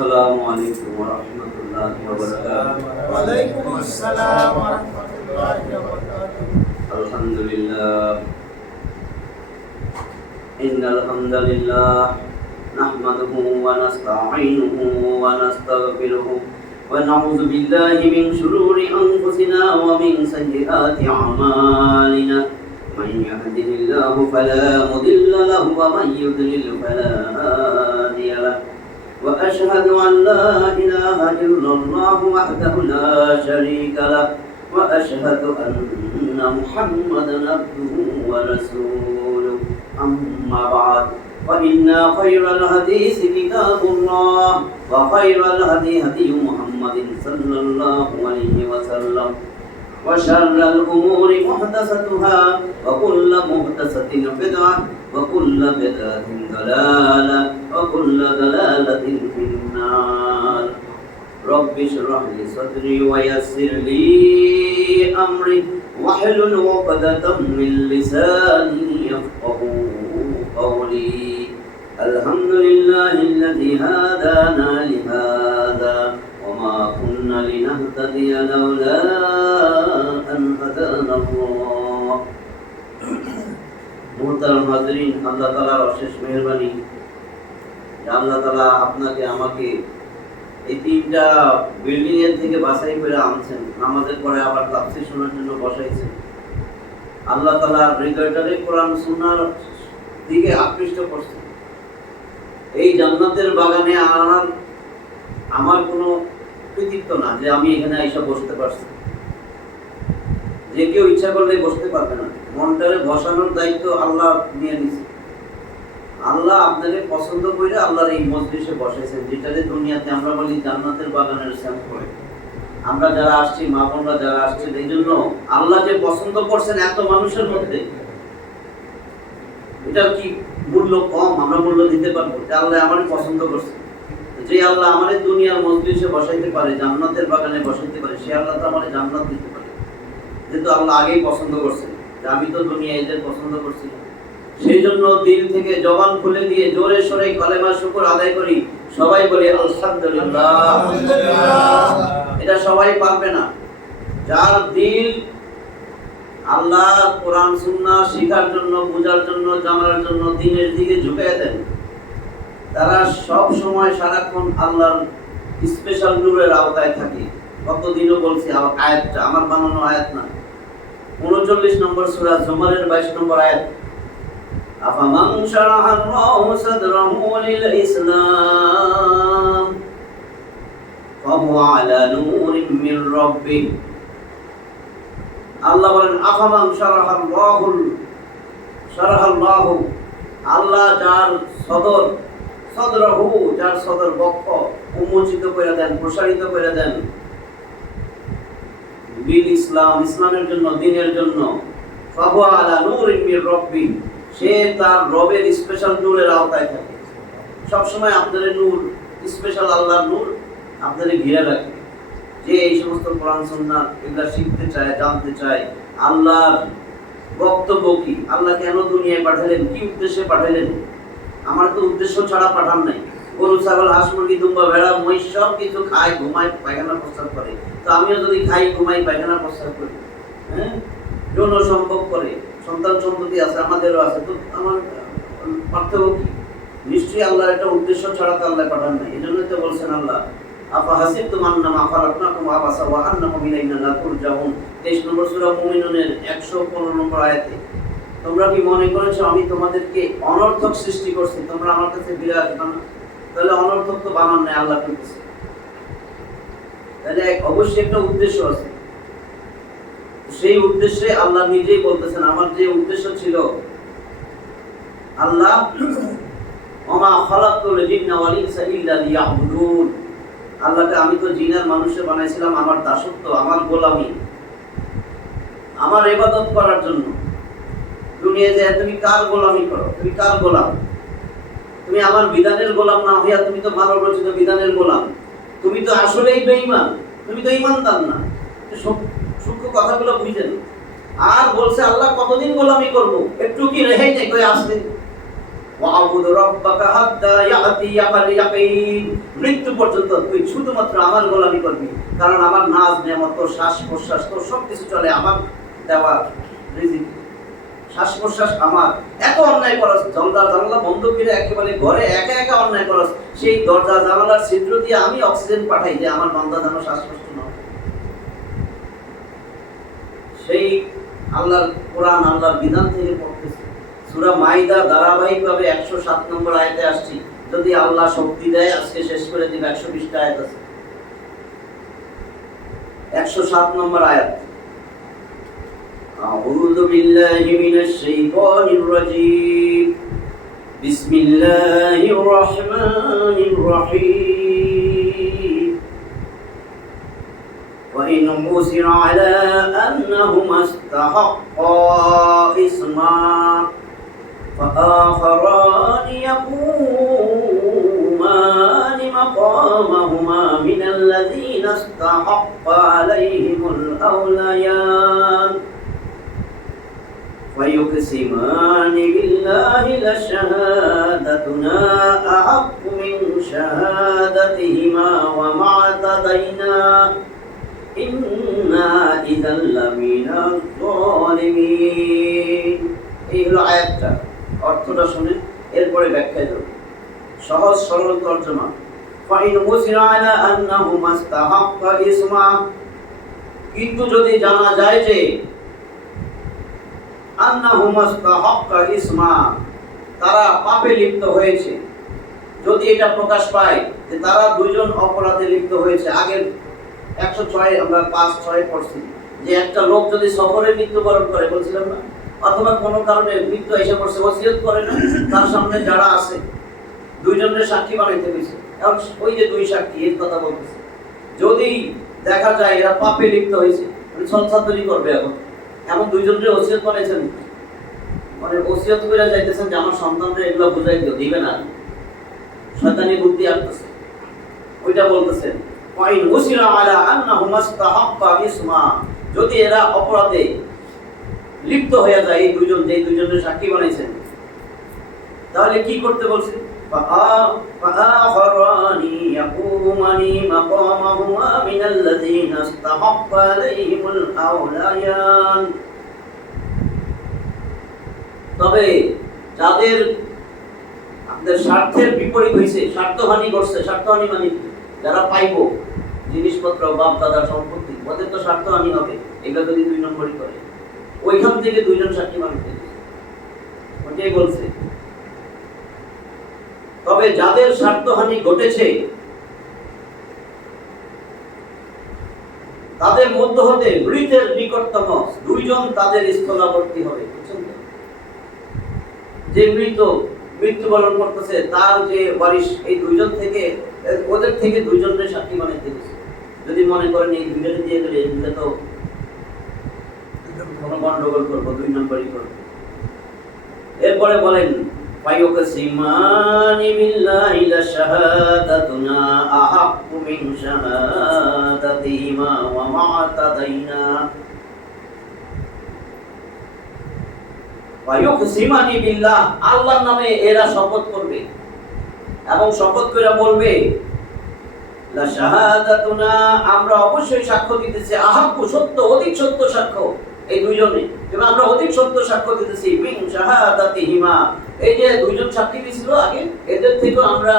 আসসালামু আলাইকুম ওয়া রাহমাতুল্লাহি ওয়া বারাকাতুহু। ওয়া আলাইকুম আসসালাম ওয়া রাহমাতুল্লাহি ওয়া বারাকাতুহু। আলহামদুলিল্লাহ ইন্নাল হামদালিল্লাহ নাহমাদুহু ওয়া নাস্তাঈনুহু ওয়া নাস্তাগফিরুহু ওয়া নাউযু বিল্লাহি মিন শুরুরি আনফুসিনা ওয়া মিন সাইয়্যাতি আমালিনা মান ইয়াহদিহিল্লাহু ফালা মুদিল্লা লাহু ওয়া মান ইউদ্লিল ফালা হাদিয়া লাহু وأشهد أن لا إله إلا الله وحده لا شريك له وأشهد أن محمدا عبده ورسوله أما بعد فإن خير الحديث كتاب الله وخير الهدي هدي محمد صلى الله عليه وسلم وشر الأمور محدثاتها وكل محدثة بدعة وكل بدعة ضلالة وكل ضلالة في النار رب اشرح لي صدري ويسر لي أمري واحلل عقدة من لساني يفقهوا قولي الحمد لله الذي هدانا لهذا وما كنا لنهتدي لولا أن هدانا الله মুহতারাম হাজরিন, আল্লাহ তাআলার অশেষ মেহেরবানি যে আল্লাহ তাআলা আপনাকে আমাকে এই তিনটা বিল্ডিং এর থেকে বাছাই করে আনছেন, নামাজের পরে আবার তাফসীর শোনার জন্য বসাইছেন। আল্লাহ তাআলা হৃদয়টাকে কোরআন সুন্নাহর দিকে আকৃষ্ট করছেন। এই জান্নাতের বাগানে আনার আমার কোনো কৃতিত্ব না যে আমি এখানে এসে বসতে পারছি। যে কেউ ইচ্ছা করলে বসতে পারবে না, মনটারে বসানোর দায়িত্ব আল্লাহ নিয়ে নিছে। আল্লাহ আপনাকে পছন্দ করে আল্লাহর এই মজলিসে বসাইছেন, যেটাতে দুনিয়াতে আমরা বলি জান্নাতের বাগানের স্যাম্পল। আমরা যারা আসছি, মা বোনরা যারা আসছেন, এই জন্য আল্লাহ যে পছন্দ করছেন এত মানুষের মধ্যে, এটা কি মূল্য কম? আমরা মূল্য দিতে পারবো? আল্লাহ আমারই পছন্দ করছে। যে আল্লাহ আমাদের দুনিয়ার মজলিসে বসাইতে পারে, জান্নাতের বাগানে বসাইতে পারে, সে আল্লাহ তো আমাদের জান্নাত দিতে পারে। যেহেতু আল্লাহ আগেই পছন্দ করছে, যে আমি তো দুনিয়া এদের পছন্দ করছি, সেই জন্য দিল থেকে জবান খুলে দিয়ে জোরে সোরে কালেমা শুকর আদায় করি। সবাই বলি আলহামদুলিল্লাহ। এটা সবাই পারবে না। যার দিল আল্লাহ কোরআন সুন্নাহ শিখার জন্য, বোঝার জন্য, জানার জন্য দিনের দিকে ঝুঁকিয়ে দেন, তারা সব সময় সারাক্ষণ আল্লাহর স্পেশাল নূরের আওতায় থাকে। কতদিনও বলছি আয়াতটা, আমার বানানো আয়াত না। 39 নম্বর সূরা জুমারের 22 নম্বর আয়াত। আফামান শারাহাল্লাহু সাদরাহু লিল ইসলাম ফাহুয়া আলা নূরিন মির রাব্বিহ। আল্লাহ বলেন আফামান শারাহাল্লাহু, আল্লাহ যার সদরহু, যার সদর বক্ষ উন্মোচিত করে দেন, প্রসারিত করে দেন বিল ইসলাম, ইসলামের জন্য, দ্বীনের জন্য, ফাহুয়া আলা নূরিন মির রাব্বিহ, সে তার রবের স্পেশাল নূরের আওতায় থাকে। সব সময় আপনাদের নূর, স্পেশাল আল্লাহর নূর আপনাদের ঘিরে রাখে। যে এই সমস্ত কোরআন সুন্নাহ এগুলা শিখতে চায়, জানতে চায়, আল্লাহর বক্তব্য কি, আল্লাহ কেন দুনিয়ায় পাঠালেন, কি উদ্দেশ্যে পাঠালেন। আমার তো উদ্দেশ্য ছাড়া পাঠান নাই। গরু, ছাগল, হাঁস, মুরগি, দুম্বা, ভেড়া, মহিষ সব কিছু খায়, ঘুমায়, পায়খানা প্রস্রাব করে। তো আমিও যদি খাই, ঘুমাই, পায়খানা প্রস্রাব করি, যৌন সম্ভব করে, সন্তান সন্ততি আছে, আমাদেরও আছে, তো আমার পার্থক্য কি? নিশ্চয়ই আল্লাহর একটা উদ্দেশ্য ছাড়া তো আল্লাহ পাঠান নাই। এই জন্যই তো বলছেন আল্লাহ আফাহাসিবতুম আন্নামা খালাকনাকুম আবাসা ওয়া আন্নাকুম ইলাইনা লা তুরজাউন। 23 নম্বর সূরা মুমিনুনের 115 নম্বর আয়াতে, তোমরা কি মনে করেছো আমি তোমাদেরকে অনর্থক সৃষ্টি করছি, তোমরা আমার কাছে ফিরে আসবে না? তাহলে অনর্থক তো বানান নাই, আল্লাহ করতেছে। তাহলে অবশ্যই একটা উদ্দেশ্য আছে। সেই উদ্দেশ্যে আল্লাহ নিজেই বলতেছেন, আমার যে উদ্দেশ্য ছিল, আল্লাহ ওমা খালাকতুল জিন্না ওয়াল ইনসা ইল্লা লিয়াবুদুন, আল্লাহকে আমি তো জিন আর মানুষে বানাইছিলাম আমার দাসত্ব, আমার গোলামি, আমার ইবাদত করার জন্য। দুনিয়ায় যে তুমি কার গোলামি করো? তুমি কার গোলাম? তুমি আমার বিধানের গোলাম না হইয়া তুমি তো মানব রচিত বিধানের গোলাম। তুমি তো আসলেই বেঈমান, তুমি তো ঈমানদার না। সূক্ষ্ম কথাগুলো বুঝেন। আর বলছে আল্লাহ কতদিন গোলামি করব, একটু কি রেহাই নেই, কই আসলে ওয়াবুদ রাব্বাকা হাত্তা ইয়াতিয়াকাল ইয়াকিন, মৃত্যু পর্যন্ত তুই শুধুমাত্র আমার গোলামি করবি, কারণ আমার নাজ নেয়ামত, তোর শ্বাস প্রশ্বাস, তোর সবকিছু চলে আমার দেওয়া রিজিক, শ্বাস প্রশ্বাস আমার। এত অন্যায় করস, দরজা জানালা বন্ধ করে একেবারে ঘরে একা একা অন্যায় করস, সেই দরজা জানালার ছিদ্র দিয়ে আমি অক্সিজেন পাঠাই যে আমার বান্দা যেন শ্বাসকষ্ট না হয়। সেই আল্লাহর কোরআন, আল্লাহর বিধান থেকে পড়তেছি। সূরা মাইদা ধারাবাহিকভাবে 107 নম্বর আয়াতে আসছি। যদি আল্লাহ শক্তি দেয় আজকে শেষ করে দিব। 120টা আয়াত আছে। 107 নম্বর আয়াত। আউযু বিল্লাহি মিনাশ শাইতানির রাজীম। বিসমিল্লাহির রহমানির রহিম। وإن عُثِرَ على أنهما استحقا إثما فآخران يقومان مقامهما من الذين استحق عليهم الأوليان فيقسمان بالله لشهادتنا أحق من شهادتهما وما اعتدينا إنا إذا لمن الظالمين। এই হলো আয়াতটা, অর্থটা শুনে এরপরে ব্যাখ্যা দেব। সহজ সরল তর্জমা। ফাইন মুসিরা আলা আন্নাহুমা ইস্তাহাক্কা ইসমা, কিন্তু যদি জানা যায় যে আন্নাহুমা ইস্তাহাক্কা ইসমা, তারা পাপে লিপ্ত হয়েছে, যদি এটা প্রকাশ পায় যে তারা দুইজন অপরাধে লিপ্ত হয়েছে। আগের 106 আমরা 5-6 পড়ছি যে একটা লোক যদি সফরে মৃত্যুবরণ করে, বলছিলাম না, অথবা কোনো কারণে মৃত্যু এসে পড়ছে, ওসিয়ত করে না, তার সামনে যারা আছে দুইজনের সাক্ষী বানাইতে হয়েছে। এখন ওই যে দুই সাক্ষী এর কথা বলতেছে, যদি দেখা যায় এরা পাপে লিপ্ত হয়েছে, মানে সংসাদরি করবে, এখন এমন দুইজনের ওসিয়ত বানাইছেন, মানে ওসিয়ত করে যাইতেছেন যে আমার সন্তানদের এগুলো বুঝাই দিও, দিবে না, শয়তানি বুদ্ধি আসতেছে, ওইটা বলতেছেন। ফাইন উসিরা আলা আন্নাহুমা ইস্তাহাক্কা ইসমা, যদি এরা অপরাধে লিপ্ত হয়ে যায়, এই দুইজন যে দুইজনের সাক্ষী বানাইছেন, তাহলে কি করতে বলছে? ফাআখারানি ইয়াকুমানি মাকামাহুমা মিনাল্লাযীনা ইস্তাহাক্কা আলাইহিমুল আওলায়ান, তবে যাদের আপনাদের স্বার্থের বিপরীত হয়েছে, স্বার্থহানি করছে, স্বার্থহানি মানে যারা পাইব জিনিসপত্র, বাপ দাদার সম্পত্তি, ওদের তো স্বার্থহানি হবে, এগুলো যদি 2 নম্বরই করে, ওইখান থেকে দুইজন সাক্ষী বানাইতে ওটাই বলছে। তবে যাদের স্বার্থহানি ঘটেছে তাদের মধ্য হতে মৃতের নিকটতম দুইজন তাদের স্থলাবর্তী হবে। বুঝছেন তো? যে মৃত্যুবরণ করতেছে তার যে ওয়ারিশ, এই দুইজন থেকে, ওদের থেকে দুইজনের সাক্ষী বানাইতে দিচ্ছে। যদি মনে করেন এই দুইজনে দিয়ে দিলে এগুলো তো কোনো গন্ডগোল করবো, 2 নম্বরই করবো। এরপরে বলেন ফায়ুকসিমানি বিল্লাহি লাশাহাদাতুনা আহাক্কু মিন শাহাদাতিহিমা ওয়া মা তাদাইনা। ফায়ুকসিমানি বিল্লাহ, আল্লাহর নামে এরা শপথ করবে এবং শপথ করে বলবে লাশাহাদাতুনা, আমরা অবশ্যই সাক্ষ্য দিতেছি, আহাক্কু সত্য, অধিক সত্য সাক্ষ্য, এই দুইজনে, যেমন আমরা অধিক সত্য সাক্ষ্য দিতেছি, মিন শাহাদাতিহিমা, এই যে দুইজন সাক্ষী দিয়েছিল আগে, এদের থেকে আমরা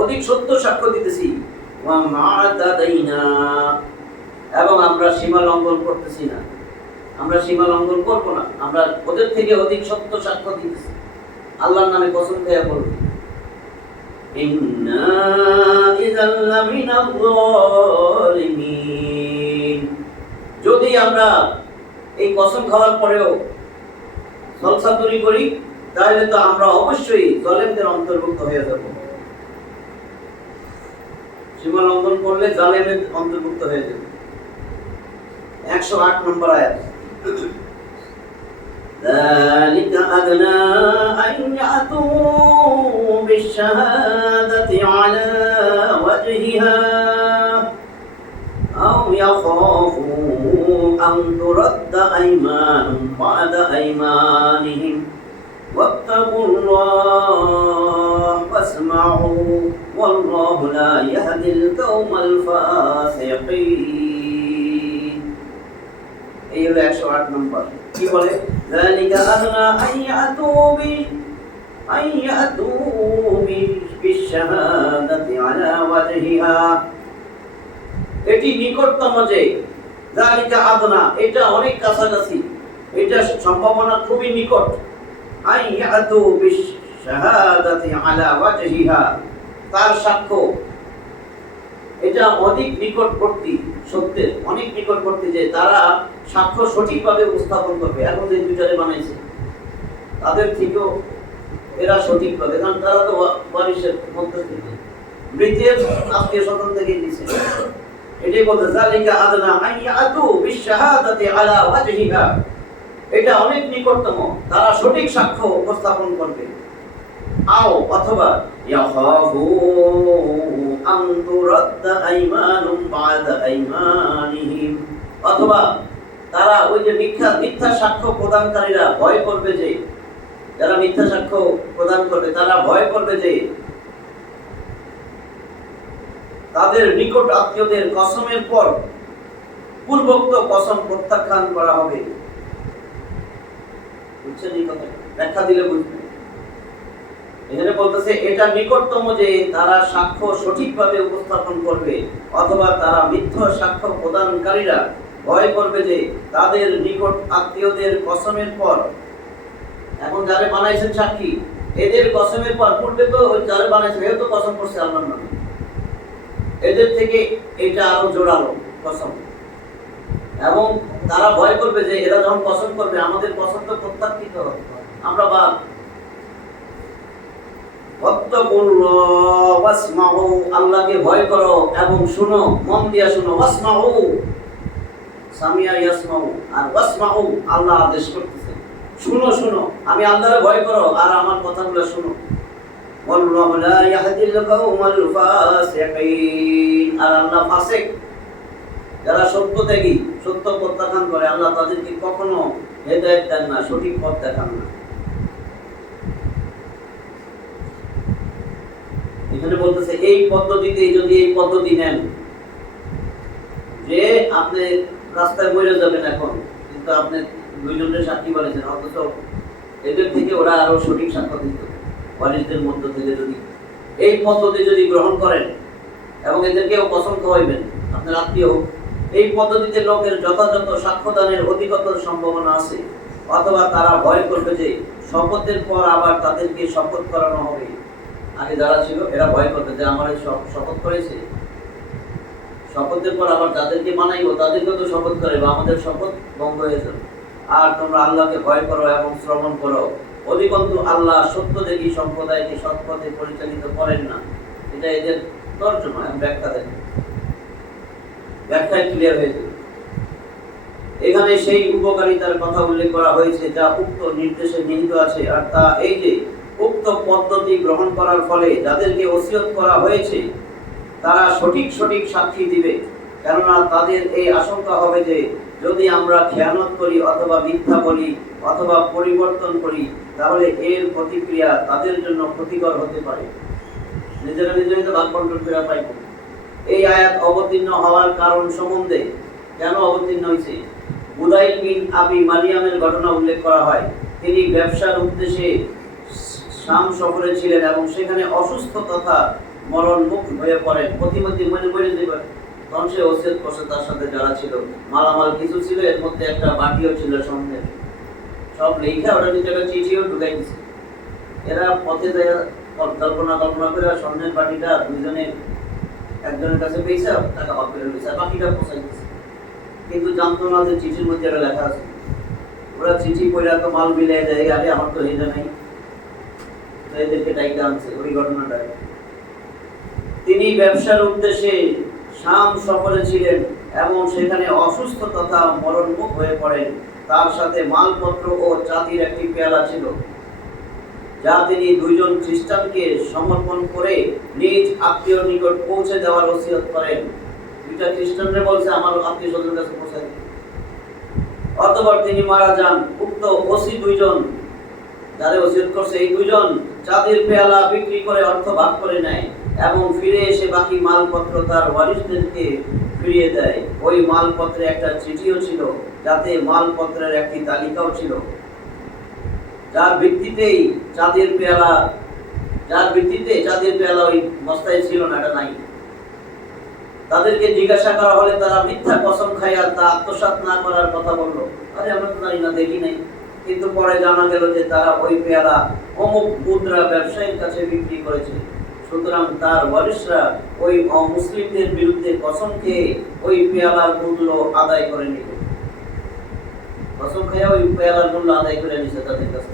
অধিক সত্য সাক্ষ্য দিতেছি, ওয়া মা তাদাইনা, এবং আমরা সীমা লঙ্ঘন করতেছি না, আমরা সীমা লঙ্ঘন করব না, আমরা ওদের থেকে অধিক সত্য সাক্ষ্য দিতেছি। আল্লাহর নামে কসম খেয়ে বলবে ইন্না ইযাল লামিনাল যালিমিন, যদি আমরা এই কসম খাওয়ার পরেও সলসাতুরি করি তাহলে তো আমরা অবশ্যই জালেমদের অন্তর্ভুক্ত হয়ে যাব। সীমা লঙ্ঘন করলে জালেমের অন্তর্ভুক্ত হয়ে যাব। 108 নম্বর আয়াত। ذلك أدنى أن يأتوا بالشهادة على وجهها أو يخافوا أن ترد أيمان بعد أيمانهم واتقوا الله واسمعوا والله لا يهدي القوم الفاسقين এই হলো 108 নম্বর কি বলে ذلك أدنى أن يأتوا بالشهادة على وجهها এটি নিকটতম যে ذلك أدنى এটা অনেক কাছাকাছি এটা সম্ভাবনা খুবই নিকট أن يأتوا بالشهادة على وجهها তার সাক্ষ্য এটা অধিক নিকটবর্তী সত্যের অনেক নিকটবর্তী যে তারা সাক্ষ্য সঠিকভাবে উপস্থাপন করবে এখন যে দুইটারে বানাইছে তাদের থেকেও এরা সঠিকভাবে কারণ তারা তো বারিশের মধ্যে থেকে মৃতের আত্মীয় স্বজন থেকে দিচ্ছে এটাই বলতে জালিকা আদনা আইয়াতু বিশহাদাতি আলা ওয়াজহিহা এটা অনেক নিকটতম তারা সঠিক সাক্ষ্য উপস্থাপন করবে আও অথবা ইয়াখাফু আন তুরাদ্দা আইমানুম বা'দা আইমানিহিম অথবা তারা ওই যে মিথ্যা সাক্ষ্য প্রদানকারীরা ভয় করবে যে যারা মিথ্যা সাক্ষ্য প্রদান করবে তারা ভয় করবে যে তাদের নিকট আত্মীয়দের কসমের পর পূর্বোক্ত কসম প্রত্যাখ্যান করা হবে বুঝছেন এই কথা ব্যাখ্যা দিলে বুঝবেন এখানে বলতেছে এটা নিকটতম যে তারা সাক্ষ্য সঠিকভাবে উপস্থাপন করবে অথবা তারা মিথ্যা সাক্ষ্য প্রদানকারীরা ভয় করবে যে তাদের নিকট আত্মীয়দের কসমের পর এখন যারা বানাইছেন সাক্ষী এদের কসমের পর পূর্বে তো যারা বানাইছে এও তো কসম করছে আল্লাহর নামে এদের থেকে এটা আরো জোরালো কসম এবং তারা ভয় করবে যে এরা যখন কসম করবে আমাদের কসম তো প্রত্যাখ্যাত হবে আমরা বাদ আল্লাহকে ভয় করো এবং শুনো মন দিয়া শুনো ওয়াসমাউ সামিয়া ইয়াসমাউ আর ওয়াসমাউ আল্লাহ আদেশ করতেছে শুনো শুনো আমি আল্লাহরে ভয় করো আর আমার কথাগুলো শুনো ওয়াল্লাহু লা ইয়াহদিল কওমাল ফাসিকিন আর আল্লাহ ফাসিক যারা সত্য ত্যাগী সত্য প্রত্যাখ্যান করে আল্লাহ তাদেরকে কখনো হেদায়েত দেন না সঠিক পথ দেখান না এখানে বলতেছে এই পদ্ধতিতে যদি এই পদ্ধতি নেন যে আপনি রাস্তায় মরে যাবেন এখন কিন্তু আপনি দুইজনের সাক্ষী বলেছেন অথচ এদের থেকে ওরা আরো সঠিক সাক্ষ্য দিত ওয়ারিসদের মধ্য থেকে যদি এই পদ্ধতি যদি গ্রহণ করেন এবং এদেরকেও কসম খাওয়াইবেন আপনার আত্মীয় এই পদ্ধতিতে লোকের যথাযথ সাক্ষ্যদানের অধিকতর সম্ভাবনা আছে অথবা তারা ভয় করবে যে শপথের পর আবার তাদেরকে শপথ করানো হবে আগে যারা ছিল এরা ভয় করবে যে আমার এই শপথ করেছে শপথের পর আবার যাদেরকে মানাইবো তাদেরকে তো শপথ করে বা আমাদের শপথ বন্ধ হয়ে যাবে আর তোমরা আল্লাহকে ভয় করো এবং শ্রবণ করো অধিকন্তু আল্লাহ সত্য দেখি সম্প্রদায়কে সৎপথে পরিচালিত করেন না এটা এদের তর্জমা ব্যাখ্যা দেন ব্যাখ্যায় ক্লিয়ার হয়ে যাবে এখানে সেই উপকারিতার কথা উল্লেখ করা হয়েছে যা উক্ত নির্দেশে নিহিত আছে আর তা এই যে উক্ত পদ্ধতি গ্রহণ করার ফলে যাদেরকে ওসিয়ত করা হয়েছে তারা সঠিক সাক্ষী দিবে কেননা তাদের এই আশঙ্কা হবে যে যদি আমরা খেয়ানত করি অথবা মিথ্যা বলি অথবা পরিবর্তন করি তাহলে এর প্রতিক্রিয়া তাদের জন্য ক্ষতিকর হতে পারে নিজেরা নিজেরা ভাগ কন্ট্রোল করে পাইব এই আয়াত অবতীর্ণ হওয়ার কারণ সম্বন্ধে কেন অবতীর্ণ হয়েছে বুদাইল বিন আবি মারিয়ামের ঘটনা উল্লেখ করা হয় তিনি ব্যবসার উদ্দেশ্যে শাম সফরে ছিলেন এবং সেখানে অসুস্থ তথা মরণমুখ হয়ে পড়েন প্রতিমধ্যে মরে যাবেন তখন সে ওসিয়ত করছে তার সাথে যারা ছিল মালামাল কিছু ছিল এর মধ্যে একটা বাটিও ছিল স্বর্ণের সব লেখা ওটা নিচে একটা চিঠিও ঢুকাই দিচ্ছে এরা পথে কল্পনা করে স্বর্ণের বাটিটা দুজনে একজনের কাছে পেয়েছে টাকা ভাগ করে নিয়েছে বাকিটা পৌঁছাই দিচ্ছে কিন্তু জানতো না যে চিঠির মধ্যে এটা লেখা আছে ওরা চিঠি পড়া তো মাল মিলাই দেয় আরে আমার তো এটা নাই এদেরকে ডাইকা আনছে ওই ঘটনাটা তিনি ব্যবসার উদ্দেশ্যে শাম সফরে ছিলেন এবং সেখানে অসুস্থ তথা মরণমুখ হয়ে পড়েন তার সাথে মালপত্র ও চাঁদির একটি পেয়ালা ছিল যা তিনি দুইজন খ্রিস্টানকে সমর্পণ করে নিজ আত্মীয়র নিকট পৌঁছে দেওয়ার ওসিয়ত করেন দুইটা খ্রিস্টানরা বলছে আমার আত্মীয় স্বজনের কাছে পৌঁছায় অতঃপর তিনি মারা যান উক্ত ওসি দুইজন যারা ওসিয়ত করছে এই দুজন চাঁদের পেয়ালা বিক্রি করে অর্থ ভাগ করে নেয় এবং ফিরে এসে বাকি মালপত্র তার ওয়ারিসদেরকে ফিরিয়ে দেয়। ওই মালপত্রে একটা চিঠিও ছিল, যাতে মালপত্রের একটি তালিকাও ছিল, যার ভিত্তিতেই চাঁদের পেয়ালা ওই বস্তায় ছিল না, এটা নাই। তাদেরকে জিজ্ঞাসা করা হলে তারা মিথ্যা কসম খাইয়া তা আত্মসাৎ না করার কথা বললো। আরে আমরা তো জানি না, দেখি নাই। কিন্তু পরে জানা গেল যে তারা ওই পেয়ালা অমুক মুদ্রা ব্যবসায়ীর কাছে বিক্রি করেছে। সুতরাং তার ওয়ারিসরা ওই অমুসলিমদের বিরুদ্ধে কসম খেয়ে ওই পেয়ালার মূল্য আদায় করে নিল। কসম খেয়ে ওই পেয়ালার মূল্য আদায় করে নিছে তাদের কাছে।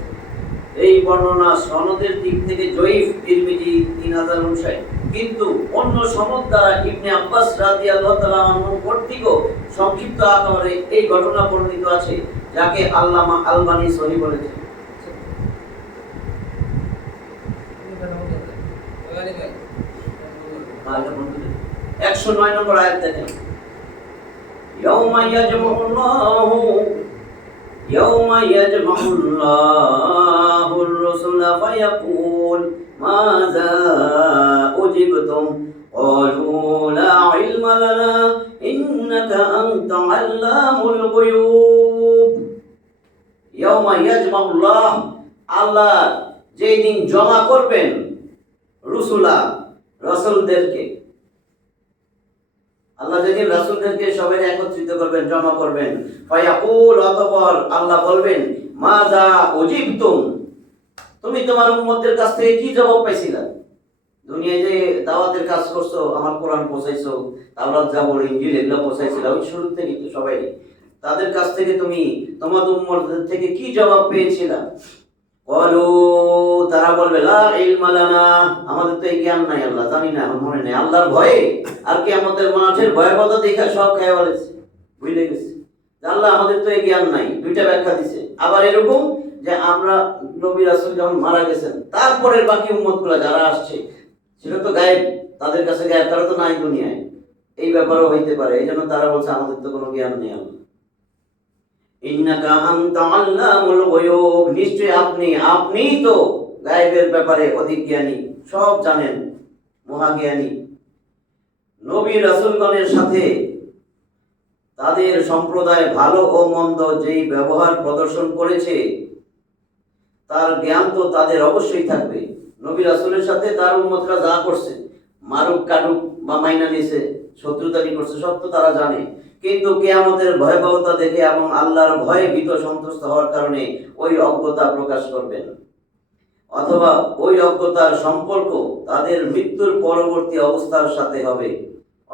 এই বর্ণনা সনদের দিক থেকে জয়ীফ, তিরমিজি 3059। কিন্তু অন্য সনদ দ্বারা ইবনে আব্বাস রাদিয়াল্লাহু তাআলা আনহু কর্তৃক সংক্ষিপ্ত আকারে এই ঘটনা বর্ণিত আছে, যাকে আল্লামা আলবানী সহিহ বলেছেন। 109 নম্বর আয়াত দেখেন, ইয়াউমা ইয়াজমাউল্লাহুর রাসূলা ফায়াকুল মাযা উজিবতুম ক্বালু লা ইলমা লানা ইন্নাকা আনতা আল্লামুল গুয়ুব। ইয়াউমা ইয়াজমাউল্লাহ, আল্লাহ যেদিন জমা করবেন রাসূলদেরকে, আল্লাহ যেদিন রাসূলদেরকে সবাই একত্রিত করবেন, জমা করবেন, ফায়াকুল, অতঃপর আল্লাহ বলবেন, মাযা উজিবতুম, তুমি তোমার উম্মতের কাছ থেকে কি জবাব পাইছিলা? দুনিয়ায় যে দাওয়াতের কাজ করছো, আমার কোরআন পৌঁছাইছো, তাওরাত জাবর ইনজিল এগুলো পৌঁছাইছিলা, ওই শুরু থেকে তো সবাই, তাদের কাছ থেকে তুমি তোমার উম্মতের থেকে কি জবাব পেয়েছিলা? ক্বালু, তারা বলবে, লা ইলমা লানা, আমাদের তো এই জ্ঞান নাই, আল্লাহ জানি না, এখন মনে নেই। আল্লাহর ভয়ে আর কিয়ামতের মাঠের ভয়াবহতা দেখা সব খেয়ে বলেছে, ভুলে গেছে আল্লাহ আমাদের তো এই জ্ঞান নাই। দুইটা ব্যাখ্যা দিছে। আবার এরকম যে আমরা নবী রাসূল যখন মারা গেছেন, তারপরের বাকি উম্মতগুলো যারা আসছে সেটা তো গায়েব, তাদের কাছে গায়েব, তারা তো নাই দুনিয়ায়। এই ব্যাপারও হইতে পারে। এই জন্য তারা বলছে আমাদের তো কোনো জ্ঞান নেই। আল্লাহ, ইন্নাকা আনতা আল্লামুল গুয়ুব, নিশ্চয় আপনি তো গায়েবের ব্যাপারে অধিক জ্ঞানী, সব জানেন, মহাজ্ঞানী। নবী রাসূলগণের সাথে তাদের সম্প্রদায় ভালো ও মন্দ যেই ব্যবহার প্রদর্শন করেছে, তার জ্ঞান তো তাদের অবশ্যই থাকবে। নবী রাসূলের সাথে তার উম্মতরা যা করছে, মারুক কাটুক বা মাইনা নিছে, শত্রুতানি করছে, সব তো তারা জানে। কিন্তু কিয়ামতের ভয়াবহতা দেখে এবং আল্লাহর ভয়ে ভীত সন্তুষ্ট হওয়ার কারণে ওই অজ্ঞতা প্রকাশ করবেন, অথবা ওই অজ্ঞতার সম্পর্ক তাদের মৃত্যুর পরবর্তী অবস্থার সাথে হবে।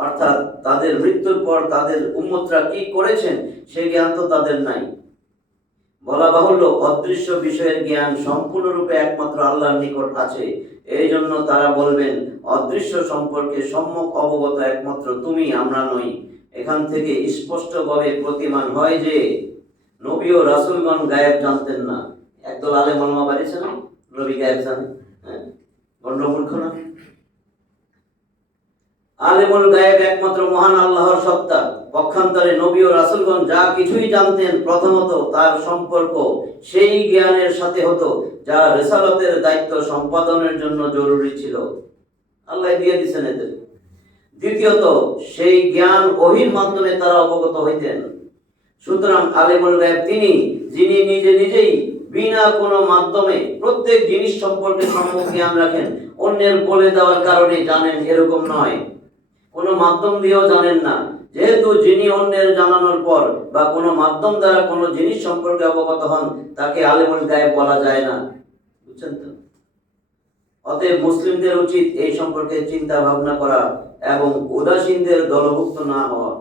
অর্থাৎ তাদের মৃত্যুর পর তাদের উম্মতরা কি করেছেন সেই জ্ঞান তো তাদের নাই। বলা বাহুল্য, অদৃশ্য বিষয়ের জ্ঞান সম্পূর্ণরূপে একমাত্র আল্লাহর নিকট আছে। এই জন্য তারা বলবেন, অদৃশ্য সম্পর্কে সম্যক অবগত একমাত্র তুমি, আমরা নই। এখান থেকে স্পষ্টভাবে প্রতীয়মান হয় যে নবী ও রাসূলগণ গায়েব জানতেন না। একদল আলেম ওলামা বাড়িছে না, নবী গায়েব জানে, গণ্ডমূর্খ না? আলেমুল গায়েব একমাত্র মহান আল্লাহর সত্তা। পক্ষান্তরে নবী ও রাসূলগণ যা কিছুই জানতেন, প্রথমত তার সম্পর্ক সেই জ্ঞানের সাথে হতো যা রিসালাতের দায়িত্ব সম্পাদনের জন্য জরুরি ছিল, আল্লাহ দিয়ে দিয়েছেন এদের। দ্বিতীয়ত সেই জ্ঞান ওহীর মাধ্যমে তারা অবগত হইতেন। সুতরাং আলেমুল গায়েব তিনি, যিনি নিজেই বিনা কোনো মাধ্যমে প্রত্যেক জিনিস সম্পর্কে সম্যক জ্ঞান রাখেন। অন্যের বলে দেওয়ার কারণে জানেন এরকম নয়, কোনো মাধ্যম দিয়েও জানেন না। যেহেতু যিনি অন্যের জানানোর পর বা কোনো মাধ্যম দ্বারা কোনো জিনিস সম্পর্কে অবগত হন, তাকে আলেমুল গায়েব বলা যায় না। বুঝছেন তো? অতএব মুসলিমদের উচিত এই সম্পর্কে চিন্তা ভাবনা করা এবং উদাসীনদের দলভুক্ত না হওয়া।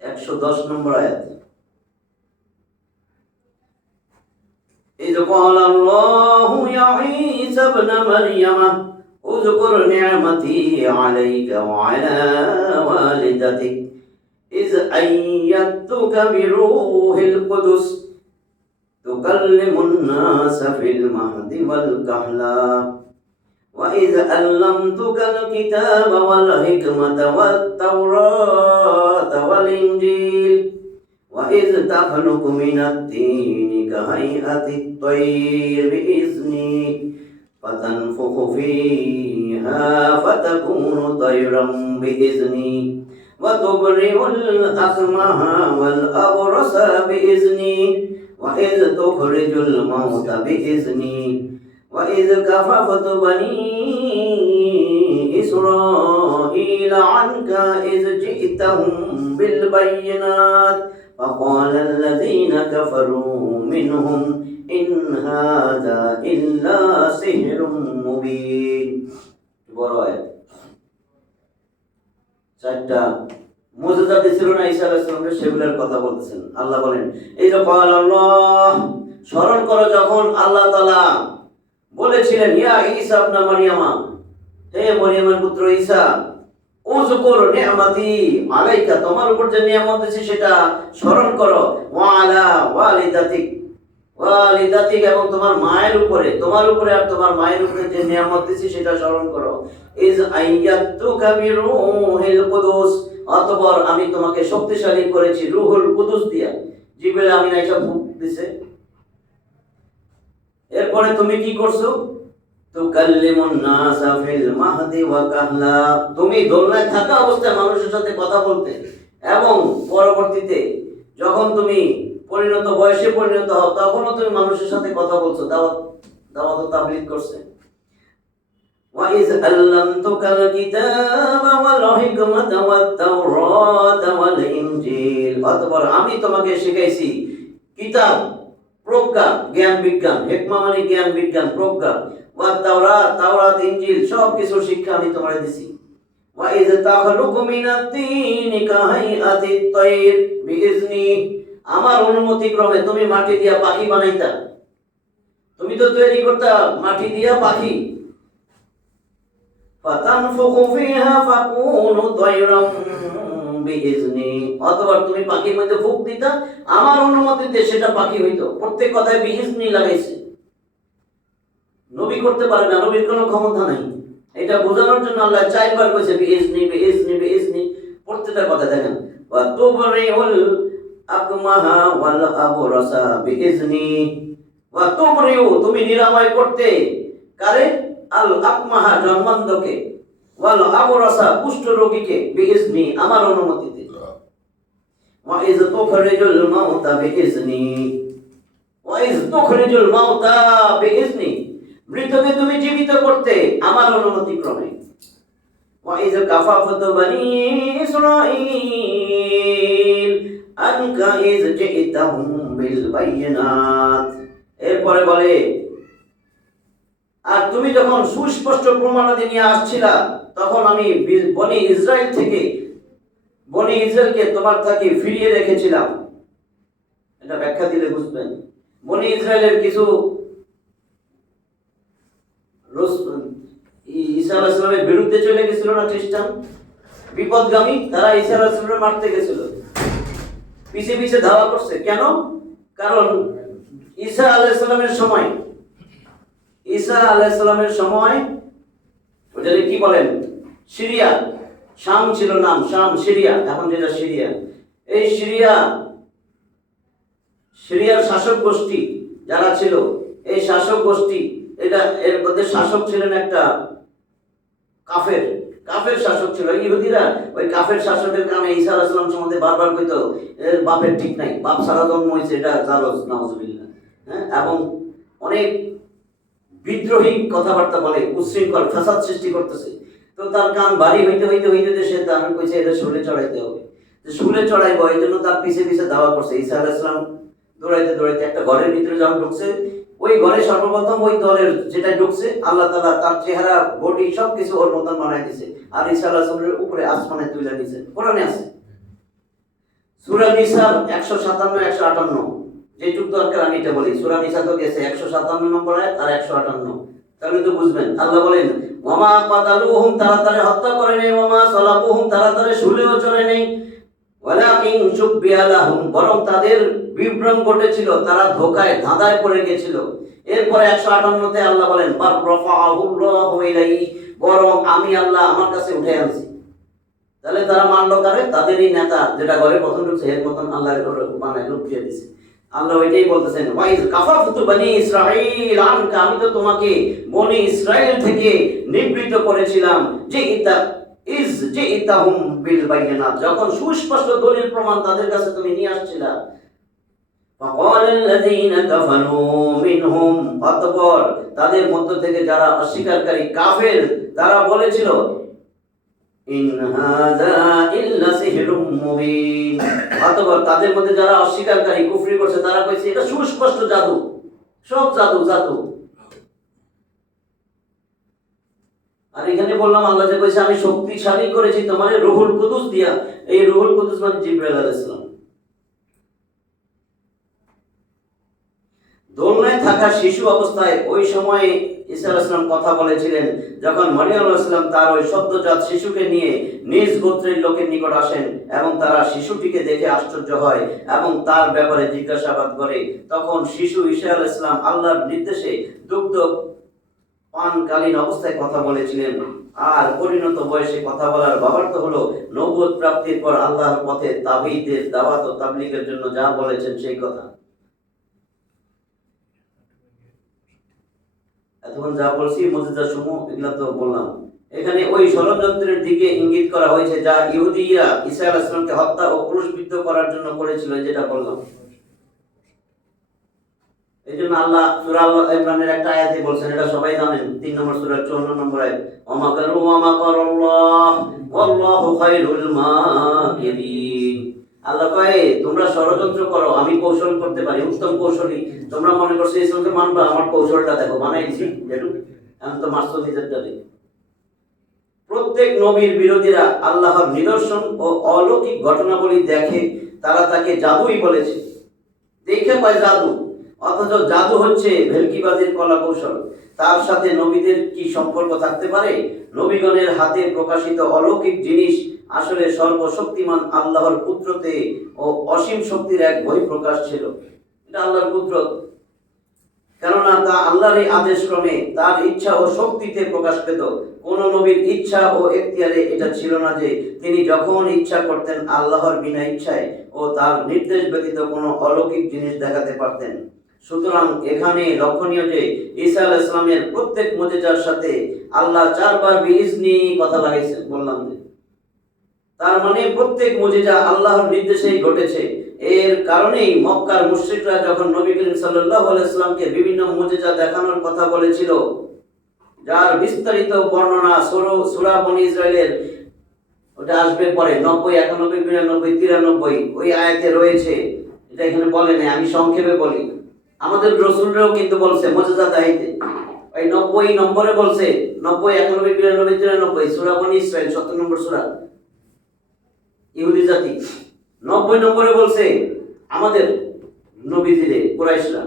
110 নম্বর আয়াত, إذ قال الله يا عيسى ابن مريم اذكر نعمتي عليك وعلى والدتك إذ أيدتك بروح القدس تكلم الناس في المهد والكهلا وإذ علمتك الكتاب والحكمة والتوراة والإنجيل وإذ تخلق من الطين كهيئة الطير بإذني فتنفخ فيها فتكون طيرا بإذني وتبرئ الأكمه والأبرص بإذني وإذ تخرج الموت بإذني وإذ كففت بني إسرائيل عنك إذ جئتهم بالبينات فقال الذين كفروا منهم إن هذا إلا سحر مبين. বড় আয়াত। চারটা মুজিজা দিছিল না ঈসা আলাইহিস সালামকে, সেগুলোর কথা বলতেছেন। আল্লাহ বলেন, এই যে قال আল্লাহ, স্মরণ করো যখন আল্লাহ তাআলা বলেছিলেন, ইয়া ঈসা ইবনে মারইয়ামা, হে মরিয়মের পুত্র ঈসা, উযকুর নি'মাতি আলাইকা, তোমার উপর যে নিয়ামত দিয়েছি সেটা স্মরণ করো, ওয়া আলা ওয়ালিদাতিক, এবং তোমার মায়ের উপরে আর তোমার মায়ের উপরে যে নিয়ামত দিয়েছি সেটা স্মরণ করো। ইজ আইয়াতুকা বিরূহিল কুদুস, অতঃপর আমি তোমাকে শক্তিশালী করেছি রূহুল কুদুস দিয়া, জিবরিল আমিন এসে ফুঁক দিছে। এরপরে তুমি কি করছো? তুকাল্লিমুন নাসা ফিল মাহদি ওয়া কাহলা, তুমি দোলনায় থাকা অবস্থায় মানুষের সাথে কথা বলতে, এবং পরবর্তীতে যখন তুমি বয়সে পরিণত হও তখনও তুমি মানুষের সাথে কথা বলছো, দাওয়াত ও তাবলীগ করছে। ওয়া ইজ আল্লামতুকাল কিতাবা ওয়াল হিকমাতা ওয়াত তাওরাতা ওয়াল ইনজিল, অতঃপর আমি তোমাকে শিখাইছি কিতাব, প্রজ্ঞা, জ্ঞান বিজ্ঞান, হিকমা মানে জ্ঞান বিজ্ঞান, প্রজ্ঞা, ওয়াত তাওরাত, ইনজিল, সব কিছু শিক্ষা আমি তোমারে দিছি। ওয়া ইজ তাখলুকু মিনাত তিনি কাহাইআতিত তাইর বিইজনি, আমার অনুমতি ক্রমে তুমি মাটি দিয়া পাখি বানাইতা, তুমি তো তৈরি করতা মাটি দিয়া পাখি। ফাতানফুখু ফিহা ফাকুনু তায়রাম বিইজনি, অতঃপর তুমি পাখির মধ্যে ফুঁক দিতা, আমার অনুমতিতে সেটা পাখি হইতো। প্রত্যেক কথায় বিইজনি লাগাইছে। নবী করতে পারে না, নবীর কোনো ক্ষমতা নাই, এটা বোঝানোর জন্য আল্লাহ চারবার কইছে বিইজনি বিইজনি বিইজনি। প্রত্যেকটা কথা দেখেন, ওয়া তুবরিউল আকমাহা ওয়াল আবরাসা বিইজনি, ওয়া তুবরিউ, তুমি নিরাময় করতে কারে? আল আকমাহা, জন্মান্ধকে, ওয়াল আবরাসা, কুষ্ঠ রোগীকে, বিইজনি, আমার অনুমতিতে। ওয়া ইজ তুখরিজুল মাউতা বিইজনি, ওয়া ইজ তুখরিজুল মাউতা বিইজনি, মৃতকে তুমি জীবিত করতে আমার অনুমতি ক্রমে। ওয়া ইজ কাফাফতু বনি ইসরাঈল আনকা ইজ জিতাহুম বিল বাইয়িনাত, এরপরে বলে, আর তুমি যখন সুস্পষ্ট প্রমাণাদি নিয়ে আসছিলা তখন আমি বনি ইসরাইলকে তোমার থেকে ফিরিয়ে রেখেছিলাম। এটা ব্যাখ্যা দিলে বুঝবেন। বনি ইসরাইলের কিছু ঈসা আলাইহিস সালামের বিরুদ্ধে চলে গেছিল না খ্রিস্টান, বিপদগামী, তারা ঈসা আলাইহিস সালামকে মারতে গেছিল, পিছে পিছে ধাওয়া করছে। কেন? কারণ ঈসা আলাইহিস সালামের সময় ওটাকে কি বলেন, সিরিয়া, শাম ছিল নাম, শাম, সিরিয়া, এখন যেটা সিরিয়া, এই সিরিয়ার শাসক গোষ্ঠী যারা ছিল, এই শাসক গোষ্ঠী, এর মধ্যে শাসক ছিলেন একটা কাফের শাসক ছিল। ইহুদিরা ওই কাফের শাসকের কারণে ঈসা আলাইহিস সালাম সম্বন্ধে বারবার কইতো এর বাপের ঠিক নাই, বাপ সারা জন্ম হয়েছে, এটা জালজ, নাউজুবিল্লাহ, হ্যাঁ, এবং অনেক বিদ্রোহী কথাবার্তা বলে, উচ্ছৃঙ্খল ফাসাদ সৃষ্টি করতেছে। তো তার কান ভারী হইতে সে তার কইছে এদের শুলে চড়াইতে হবে, শুলে চড়াইবো, এই জন্য তার পিছে পিছে দাওয়া করছে। ঈসা আলাইহিস সালাম দৌড়াইতে একটা ঘরের ভিতরে যখন ঢুকছে, ওই ঘরে সর্বপ্রথম ওই দলের যেটা ঢুকছে, আল্লাহ তাআলা তার চেহারা, বডি সবকিছু ওর মতন বানাই দিয়েছে, আর ঈসা আলাইহিস সালামের উপরে আসমানে তুলে দিয়েছে। কোরআনে আছে সূরা নিসার 157 158, যেটুক দরকার আমি এটা বলি। সূরা নিসা তো গেছে 157 নম্বর আয়াত আর 158, তাহলে তো বুঝবেন। আল্লাহ বলেন, ওয়ামা কাতালুহুম, তারা হত্যা করে নাই, ওয়ামা সালাবুহুম, তারা শুলেও চড়ে নাই, ওয়ালাকিন শুববিহা লাহুম, বরং তাদের বিভ্রম ঘটেছিল, তারা ধোঁকায় ধাঁধায় পড়ে গিয়েছিল। এরপরে 158তে আল্লাহ বলেন, বার রাফাআহুল্লাহু ইলাইহি, বরং আমি আল্লাহ আমার কাছে উঠে আনছি। তাহলে তারা মানলো কারে? তাদেরই নেতা যেটা করে প্রথম ঢুকছে এর মতন আল্লাহ বানায় লোক দিয়ে দিছে। আল্লাহ ওইটাই বলতেছেন, ওয়াইজ কাফাফতু বনি ইসরাঈল আনকা, আমি তো তোমাকে বনি ইসরাইল থেকে নিবৃত করেছিলাম, যে ইতাহুম বিল বাইয়িনাত, যখন সুস্পষ্ট দলিল প্রমাণ তাদের কাছে তুমি নিয়ে আসছিলা। ফাকাল আল্লাযীনা কাফারু মিনহুম, অতঃপর তাদের মধ্য থেকে যারা অস্বীকারী কাফের তারা বলেছিল, ইন হাযা ইল্লা সিহরুম মুবিন, অতঃপর তাদের মধ্যে যারা অস্বীকারী কুফরি করছে তারা কইছে এটা সুস্পষ্ট জাদু, সব জাদু জাদু। আর এখানে বললাম আল্লাহ যে কইছে আমি শক্তিশালী করেছি তোমারে রূহুল কুদুস দিয়া, এই রূহুল কুদুস মানে জিবরাইল আলাইহিস সালাম। দোলনায় থাকা শিশু অবস্থায় ওই সময়ে ঈসা আলাইহিস সালাম কথা বলেছিলেন, যখন মরিয়ম আলাইহিস সালাম তার ওই সদ্যজাত শিশুকে নিয়ে নিজ গোত্রের লোকের নিকট আসেন এবং তারা শিশুটিকে দেখে আশ্চর্য হয় এবং তার ব্যাপারে জিজ্ঞাসাবাদ করে, তখন শিশু ঈসা আলাইহিস সালাম আল্লাহর নির্দেশে দুগ্ধ পানকালীন অবস্থায় কথা বলেছিলেন। আর পরিণত বয়সে কথা বলার বাবার্থ হলো নবুয়ত প্রাপ্তির পর আল্লাহর পথে তাওহীদের দাওয়াত ও তাবলীগের জন্য যা বলেছেন সেই কথা। এতক্ষণ যা বলছি মুজিজা সমূহ এগুলা তো বললাম। এখানে ওই ষড়যন্ত্রের দিকে ইঙ্গিত করা হয়েছে যা ইহুদিরা ঈসা আলাইহিস সালামকে হত্যা ও ক্রুশবিদ্ধ করার জন্য করেছিল, যেটা বললাম। এই জন্য আল্লাহ সূরা আল ইমরানের একটা আয়াতে বলছেন, এটা সবাই জানেন, 3 নম্বর সূরা 54 নম্বর আয়াত, ওয়ামাকারু ওয়ামাকারাল্লাহ ওয়াল্লাহু খায়রুল মাকিরিন। আল্লাহ কয় তোমরা ষড়যন্ত্র করো, আমি কৌশল করতে পারি, উত্তম কৌশলী। তোমরা মনে করছো ইসলামকে মানবা, আমার কৌশলটা দেখো, বানাই দিছি দেখো, আমি তো মাস্টার নিজেরটা দেখি। প্রত্যেক নবীর বিরোধীরা আল্লাহর নিদর্শন ও অলৌকিক ঘটনাবলী দেখে তারা তাকে জাদুই বলেছে, দেখে পায় জাদু, অথচ জাদু হচ্ছে ভেলকিবাজির কলা কৌশল। তার সাথে নবীদের কি সম্পর্ক থাকতে পারে? নবীগণের হাতে প্রকাশিত অলৌকিক জিনিস আসলে সর্বশক্তিমান আল্লাহর কুদরতে ও অসীম শক্তির এক বহিঃপ্রকাশ ছিল। এটা আল্লাহর কুদরত, কেননা তা আল্লাহরই আদেশ ক্রমে তার ইচ্ছা ও শক্তিতে প্রকাশ পেত। কোন নবীর ইচ্ছা ও এখতিয়ারে এটা ছিল না যে তিনি যখন ইচ্ছা করতেন আল্লাহর বিনা ইচ্ছায় ও তার নির্দেশ ব্যতীত কোনো অলৌকিক জিনিস দেখাতে পারতেন। সুতরাং এখানে লক্ষণীয় যে ঈসা আলাইহিস সালামের প্রত্যেক মুজিজার সাথে আল্লাহ 4 বার বিইজনি কথা লাগাইছেন, বললাম যে তার মানে প্রত্যেক মুজিজা আল্লাহর নির্দেশেই ঘটেছে। এর কারণেই মক্কার মুশরিকরা যখন নবী করিম সাল্লাল্লাহু আলাইহি সাল্লামকে বিভিন্ন মুজিজা দেখানোর কথা বলেছিল, যার বিস্তারিত বর্ণনা সূরা বনী ইসরাইলের, ওটা আসবে পরে 90, 91, 92, 93 ওই আয়াতে রয়েছে, এটা এখানে বলে নাই, আমি সংক্ষেপে বলি। আমাদের রাসূলরাও কিন্তু বলছে মুজিজা দেখাইতে, ওই 90 নম্বরে বলছে, 90, 91, 92, 93 সূরা বনী ইসরাইল 70 নম্বর সূরা, ইহুদি জাতি। 90 নম্বরে বলছে আমাদের নবীজিরে কুরাইশরা,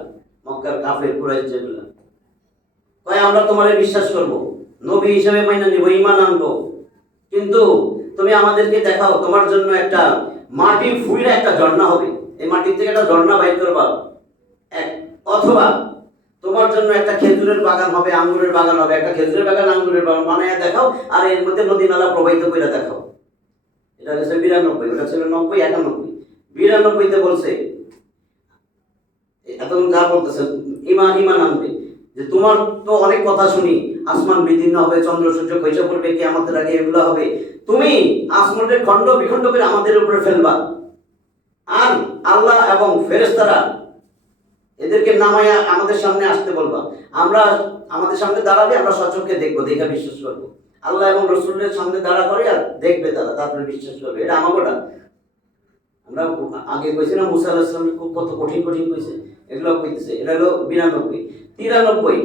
মক্কার কাফের কুরাইশ যেগুলা, কয় আমরা তোমারে বিশ্বাস করব, নবী হিসেবে মাইনা নিব, ঈমান আনবো, কিন্তু তুমি আমাদেরকে দেখাও তোমার জন্য একটা মাটি ফুইরা একটা ঝর্ণা হবে, এই মাটির থেকে একটা ঝর্ণা বাইর করবা, অথবা তোমার জন্য একটা খেজুরের বাগান হবে, আঙ্গুরের বাগান হবে, একটা খেজুরের বাগান আঙ্গুরের বাগান বানায়া দেখাও, আর এর মধ্যে নদী নালা প্রবাহিত করে দেখাও। এটা হচ্ছে 92, ওটা ছিল 90, 91। 92-তে বলছে এতক্ষণ যা বলতেছে ঈমান আনবে, যে তোমার তো অনেক কথা শুনি, আসমান বিদীর্ণ হবে, চন্দ্র সূর্য খসে পড়বে কিয়ামতের আগে, এগুলো হবে, তুমি আসমানের খণ্ড বিখণ্ড করে আমাদের উপরে ফেলবা, আর আল্লাহ এবং ফেরেশতারা এদেরকে নামায়া আমাদের সামনে আসতে বলবা, আমরা আমাদের সামনে দাঁড়াবে, আমরা সচক্ষে দেখবো, দেখে বিশ্বাস করবো। আল্লাহ এবং রাসূলের সামনে দাঁড়া করে আর দেখবে তারা, তারপরে বিশ্বাস করবে। এটা আমাগোটা, আমরা আগে কইছি না মুসা আলাইহিস সালাম কত কঠিন কঠিন কইছে, এগুলো কইতেছে। এটা হলো 92। 93,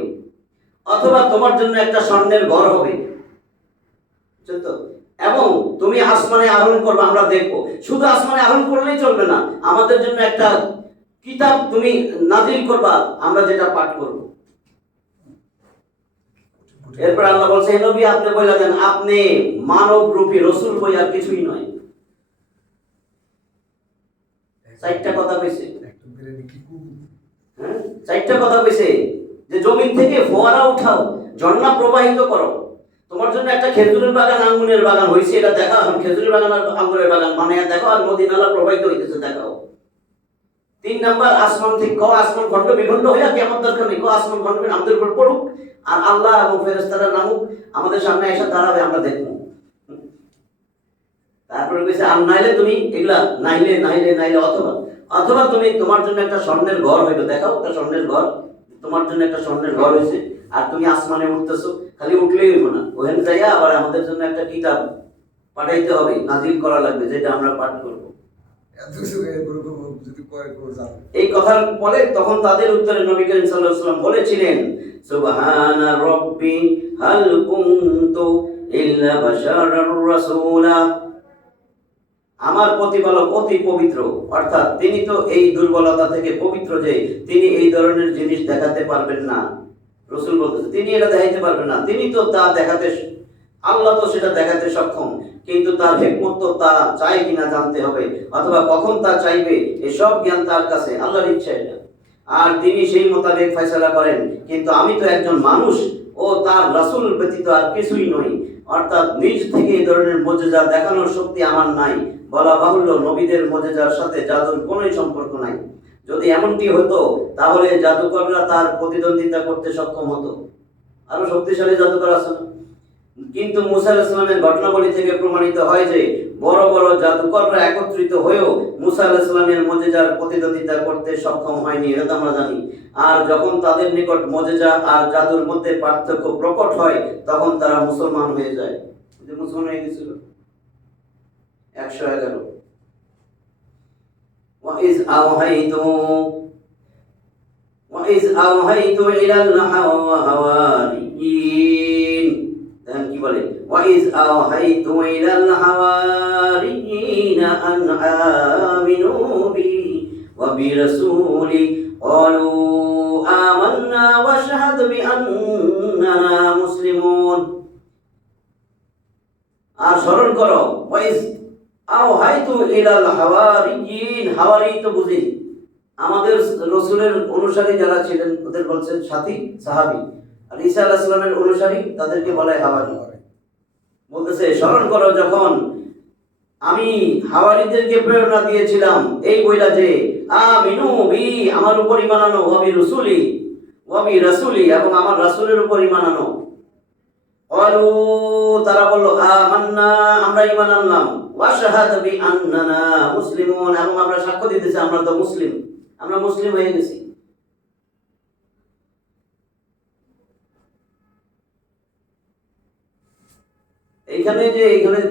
অথবা তোমার জন্য একটা স্বর্ণের ঘর হবে, বুঝছেন তো, এবং তুমি আসমানে আরোহণ করবে, আমরা দেখবো। শুধু আসমানে আরোহণ করলেই চলবে না, আমাদের জন্য একটা কিতাব তুমি নাজিল করবা, আমরা যেটা পাঠ করব। এরপর আল্লাহ বলছে, হে নবী আপনি বলে দেন আপনি মানব রূপী রাসূল বই আর কিছুই নয়। 4টা কথা কইছে, হ্যাঁ 4টা কথা কইছে, যে জমিন থেকে ফোয়ারা উঠাও, ঝর্ণা প্রবাহিত করো, তোমার জন্য একটা খেজুরের বাগান আঙ্গুরের বাগান হয়েছে, এটা দেখাও। এখন খেজুরের বাগান আর আঙ্গুরের বাগান বানায় দেখাও, আর নদী নালা প্রবাহিত হইতেছে দেখাও। 3 নাম্বার, আসমান থেকে আসমান খন্ড বিখণ্ড হইয়া কেমন দরকার নেই, আসমান খন্ড আমাদের উপর পড়ুক, আর আল্লাহ এবং ফেরেশতারা নামুক, আমাদের সামনে এসে দাঁড়াবে, আমরা দেখবো। তারপরে কইছে আর নাইলে তুমি এগুলা নাইলে নাইলে নাইলে অথবা অথবা তুমি তোমার জন্য একটা স্বর্ণের ঘর হইলো, দেখাও একটা স্বর্ণের ঘর, তোমার জন্য একটা স্বর্ণের ঘর হয়েছে, আর তুমি আসমানে উঠতেছো। খালি উঠলেই হইব না, ওখানে যাইয়া আবার আমাদের জন্য একটা কিতাব পাঠাইতে হবে, নাজিল করা লাগবে, যেটা আমরা পাঠ করবো। এই কথার পরে তখন তাদের উত্তরে নবী করিম সাল্লাল্লাহু আলাইহি ওয়াসাল্লাম বলেছিলেন, সুবহানা রাব্বি হাল কুনতু ইল্লা বাশারার রাসূলা। আমার প্রতিপালক অতি পবিত্র, অর্থাৎ তিনি তো এই দুর্বলতা থেকে পবিত্র যে তিনি এই ধরনের জিনিস দেখাতে পারবেন না। রাসূল বলতেন তিনি এটা দেখাইতে পারবেন না, তিনি তো তা দেখাতে, আল্লাহ তো সেটা দেখাতে সক্ষম, কিন্তু তার হিকমত তো তা চাই কিনা জানতে হবে, অথবা কখন তা চাইবে এসব জ্ঞান তার কাছে, আল্লাহর ইচ্ছা এটা, আর তিনি সেই মোতাবেক ফয়সালা করেন। কিন্তু আমি তো একজন মানুষ ও তার রাসূল ব্যতীত আর কিছুই নই, অর্থাৎ নিজ থেকে এই ধরনের মুজিজা দেখানোর শক্তি আমার নাই। বলা বাহুল্য, নবীদের মুজিজার সাথে জাদুর কোনোই সম্পর্ক নাই। যদি এমনটি হতো তাহলে জাদুকররা তার প্রতিদ্বন্দ্বিতা করতে সক্ষম হতো, আরো শক্তিশালী জাদুকর আছে না। কিন্তু মুসা আলাইহিস সালামের ঘটনাবলী থেকে প্রমাণিত হয় যে বড় বড় জাদুকররা একত্রিত হয়েও মুসা আলাইহিস সালামের মুজিজার প্রতিদ্বন্দ্বিতা করতে সক্ষম হয়নি, এটা তো আমরা জানি। আর যখন তাদের নিকট মুজিজা আর জাদুর মধ্যে পার্থক্য প্রকট হয় তখন তারা মুসলমান হয়ে যায়। যে মুসলমান হয়ে গেছিল 111। وَإِذْ أَوْحَيْتُ إِلَى الْحَوَارِيِّينَ দেখেন কি বলে, وَإِذْ أَوْحَيْتُ إِلَى الْحَوَارِيِّينَ أَنْ آمِنُوا بِي وَبِرَسُولِي قَالُوا آمَنَّا وَاشْهَدْ بِأَنَّنَا مُسْلِمُونَ। আর স্মরণ করো, وَإِذْ أَوْحَيْتُ إِلَى الْحَوَارِيِّينَ, হাওয়ারি তো বুঝি আমাদের রাসূলের অনুসারী যারা ছিলেন ওদের বলছেন সাথী, সাহাবী, আর ঈসা আলাইহিস সালামের অনুসারী তাদেরকে বলে হাওয়ারি। বলতেছে স্মরণ করো যখন আমি হাওয়ারিদেরকে প্রেরণা দিয়েছিলাম এই বইলা যে আমিনু বি, আমার উপর ঈমান আনো, ওয়া বি রাসূলি, এবং আমার রাসূলের উপর ঈমান আনো। ক্বালু, তারা বলল আমান্না, আমরা ঈমান আনলাম, ওয়াশহাদু বিআন্নানা মুসলিমুন, এবং আমরা সাক্ষ্য দিতেছি আমরা তো মুসলিম, আমরা মুসলিম হয়ে গেছি। এইখানে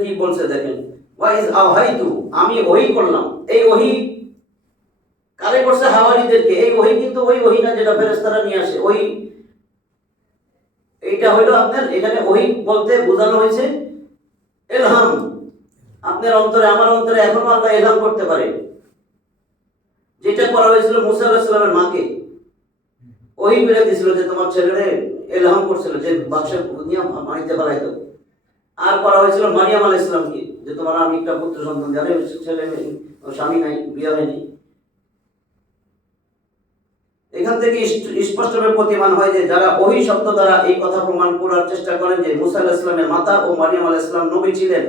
কি বলছে দেখেন, ওয়াইজ আওহাইতু, আমি ওহী করলাম। এই ওহী কারে করছে? হাওয়ারীদেরকে। এই ওহী কিন্তু ওই ওহী না যেটা ফেরেশতারা নিয়ে আসে। ওহী এইটা হইলো আপনার, এখানে ওহী বলতে বোঝানো হয়েছে ইলহাম। আপনার অন্তরে, আমার অন্তরে এখনো আল্লাহ ইলহাম করতে পারে, যেটা করা হয়েছিল মুসা আলাইহিস সালামের মাকে। ওহী বলে দিয়েছিল যে তোমার ছেলেরে ইলহাম করছিল যে বাদশা দুনিয়া মানিতে পারাইতো। আর করা হয়েছিল মারিয়াম আলাইহিস সালামকে যে তোমার আমি একটা পুত্র সন্তান জানে, ছেলে স্বামী নাই, বিয়ে হয়নি। এখান থেকে স্পষ্টভাবে প্রতীয়মান হয় যে যারা ওহী শব্দ দ্বারা এই কথা প্রমাণ করার চেষ্টা করেন যে মুসা আলাইহিস সালামের মাতা ও মারিয়াম আলাইহিস সালাম নবী ছিলেন,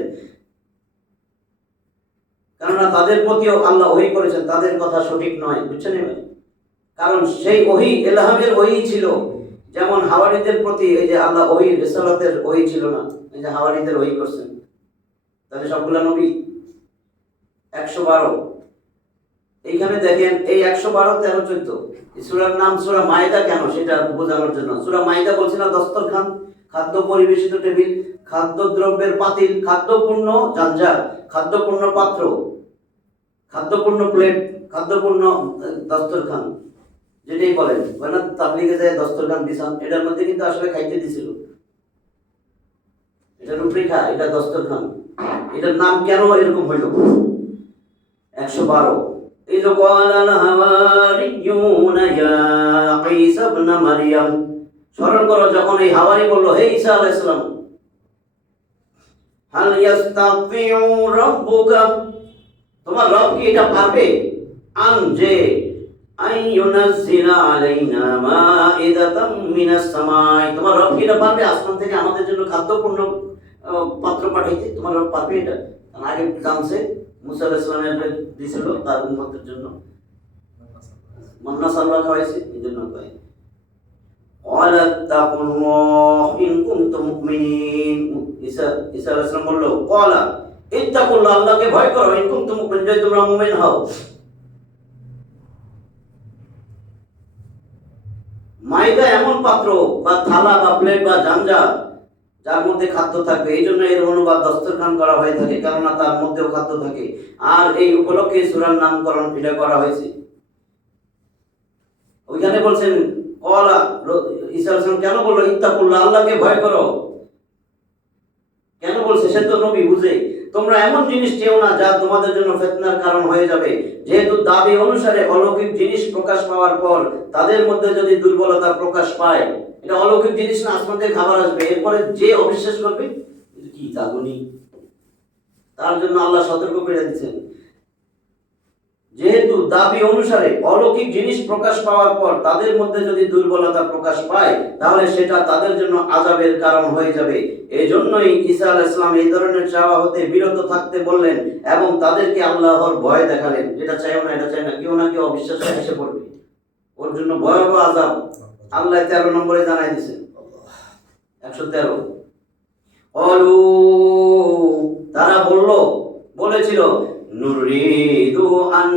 কেননা তাদের প্রতিও আল্লাহ ওহী করেছেন, তাদের কথা সঠিক নয়, বুঝছেন এবার? কারণ সেই ওহী ইলহামের ওহী ছিল, যেমন হাওয়ারীদের প্রতি এই যে আল্লাহ ওহী রিসালাতের ওহী ছিল না, এই যে হাওয়ারীদের ওহী করছেন। তাহলে সবগুলা নবী 112। এইখানে দেখেন এই 112, 13, 14 সূরার নাম সূরা মাইদা কেন সেটা বোঝানোর জন্য। সূরা মাইদা বলছে না দস্তরখান, খাদ্য পরিবেশিত টেবিল, খাদ্যদ্রব্যের পাতিল, খাদ্যপূর্ণ জাঞ্জার, খাদ্যপূর্ণ পাত্র, খাদ্যপূর্ণ প্লেট, খাদ্যপূর্ণ দস্তরখান, যেটাই বলেন না তাবলিগে যায় দস্তরখান দিছান, এটার মধ্যে কিন্তু আসলে খাইতে দিছিল, এটা রুটি খা, এটা দস্তরখান। এটার নাম কেন এরকম হইল? 112। إذ قال الحواريون يا عيسى ابن مريم, স্মরণ করো যখন এই হাওয়ারি বলল হে ঈসা আলাইহিস সালাম, হাল ইয়াস্তাতিউ রাব্বুকা, তোমার রব কি এটা পারবে? আন যে আইয়ুনাজ্জিলা আলাইনা মাইদাতাম মিনাস সামাই, তোমার রব কি এটা পারবে আসমান থেকে আমাদের জন্য খাদ্যপূর্ণ পাত্র পাঠাইতে? তোমার রব পারবে এটা? কারণ আগে জানছে মুসা আলাইহিস সালামের দিছিল তার উম্মতের জন্য মান্না সালওয়া খাওয়াইছে, এই জন্য কয় ক্বালা তাকুল্লাহ ইন কুনতুম মুমিনিন। ঈসা আলাইহিস সালাম বলল ক্বালা ইত্তাকুল্লাহ, আল্লাহকে ভয় করো, ইন কুনতুম মুমিনিন, যদি তোমরা মুমিন হও। মাইদা এমন পাত্র বা থালা বা প্লেট বা জামজা যার মধ্যে খাদ্য থাকবে, এই জন্য এর অনুবাদ দস্তরখান করা হয়ে থাকে, কেননা তার মধ্যেও খাদ্য থাকে। আর এই উপলক্ষে সূরার নামকরণ এটা করা হয়েছে। ওইখানে বলছেন ক্বালা, ঈসা আলাইহিস সালাম কেন বললো ইত্তাকুল্লাহ, আল্লাহকে ভয় করো? কেন বলছে? সে তো নবী, বুঝে। তোমরা এমন জিনিস চেও না যা তোমাদের জন্য ফিতনার কারণ হয়ে যাবে। যেহেতু দাবি অনুসারে অলৌকিক জিনিস প্রকাশ পাওয়ার পর তাদের মধ্যে যদি দুর্বলতা প্রকাশ পায়, এটা অলৌকিক জিনিস না, আসমান থেকে খাবার আসবে, এরপরে যে অবিশ্বাস করবে কি জাগুনি, তার জন্য আল্লাহ সতর্ক করে দিচ্ছেন। যেহেতু দাবি অনুসারে অলৌকিক জিনিস প্রকাশ পাওয়ার পর তাদের মধ্যে যদি দুর্বলতা প্রকাশ পায়, তাহলে সেটা তাদের জন্য আযাবের কারণ হয়ে যাবে। এই জন্যই ঈসা আলাইহিস সালাম এই ধরনের চাওয়া হতে বিরত থাকতে বললেন এবং তাদেরকে আল্লাহর ভয় দেখালেন। এটা চাইও না, এটা চাই না, কেউ না কেউ অবিশ্বাস এসে পড়বে, ওর জন্য ভয়াবহ আযাব আল্লাহ 13 নম্বরে জানাই দিয়েছেন, 113। অলু, তারা বলেছিল নুরিদু আন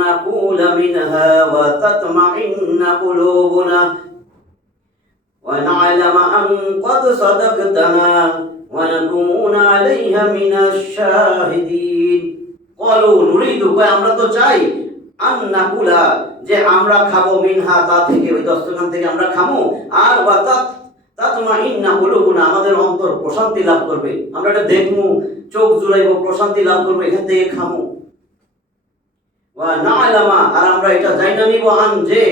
নাকুলা মিনহা ওয়া তাতমাইন্না কুলুবুনা ওয়া না'লামা আন ক্বাদ সাদাকতানা ওয়া নাকুনা আলাইহা মিনাশ শাহিদিন। ক্বালু নুরিদু, কয় আমরা তো চাই, আন নাকুলা, যে আমরা খাবো, মিনহা, তা থেকে, ওই দস্তরখান থেকে আমরা খাবো, আর ওয়া তাতমাইন্না কুলুবুনা, আমাদের অন্তর প্রশান্তি লাভ করবে, আমরা এটা দেখমু, চোখ জুড়াইবো, প্রশান্তি লাভ করবো, এখান থেকে খামু। ওয়া না'লামা, আর আমরা এটা জাইনা নিব, আন, যে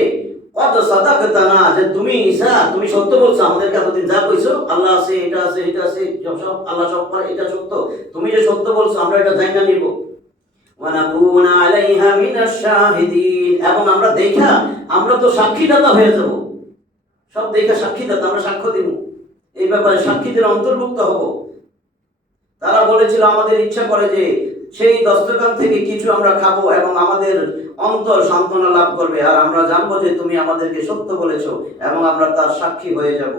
কত সাদাকতানা, যে তুমি ঈসা তুমি সত্য বলছো, আমাদেরকে এতদিন যা কইছো আল্লাহ আছে, এটা আছে, এটা আছে, সব আল্লাহ সব পারে, এটা সত্য, তুমি যে সত্য বলছো আমরা এটা জাইনা নিব। ওয়া নাকুনা আলাইহা মিনাশ শাহিদিন, এবং আমরা দেখা, আমরা তো সাক্ষীদাতা হয়ে যাব, সব দেখা সাক্ষীদাতা, আমরা সাক্ষ্য দিব, এই ব্যাপারে সাক্ষীদের অন্তর্ভুক্ত হব। তারা বলেছিল আমাদের ইচ্ছা করে যে সেই দস্তরখান থেকে কিছু আমরা খাবো এবং আমাদের অন্তর সান্ত্বনা লাভ করবে, আর আমরা জানবো যে তুমি আমাদেরকে সত্য বলেছো এবং আমরা তার সাক্ষী হয়ে যাব।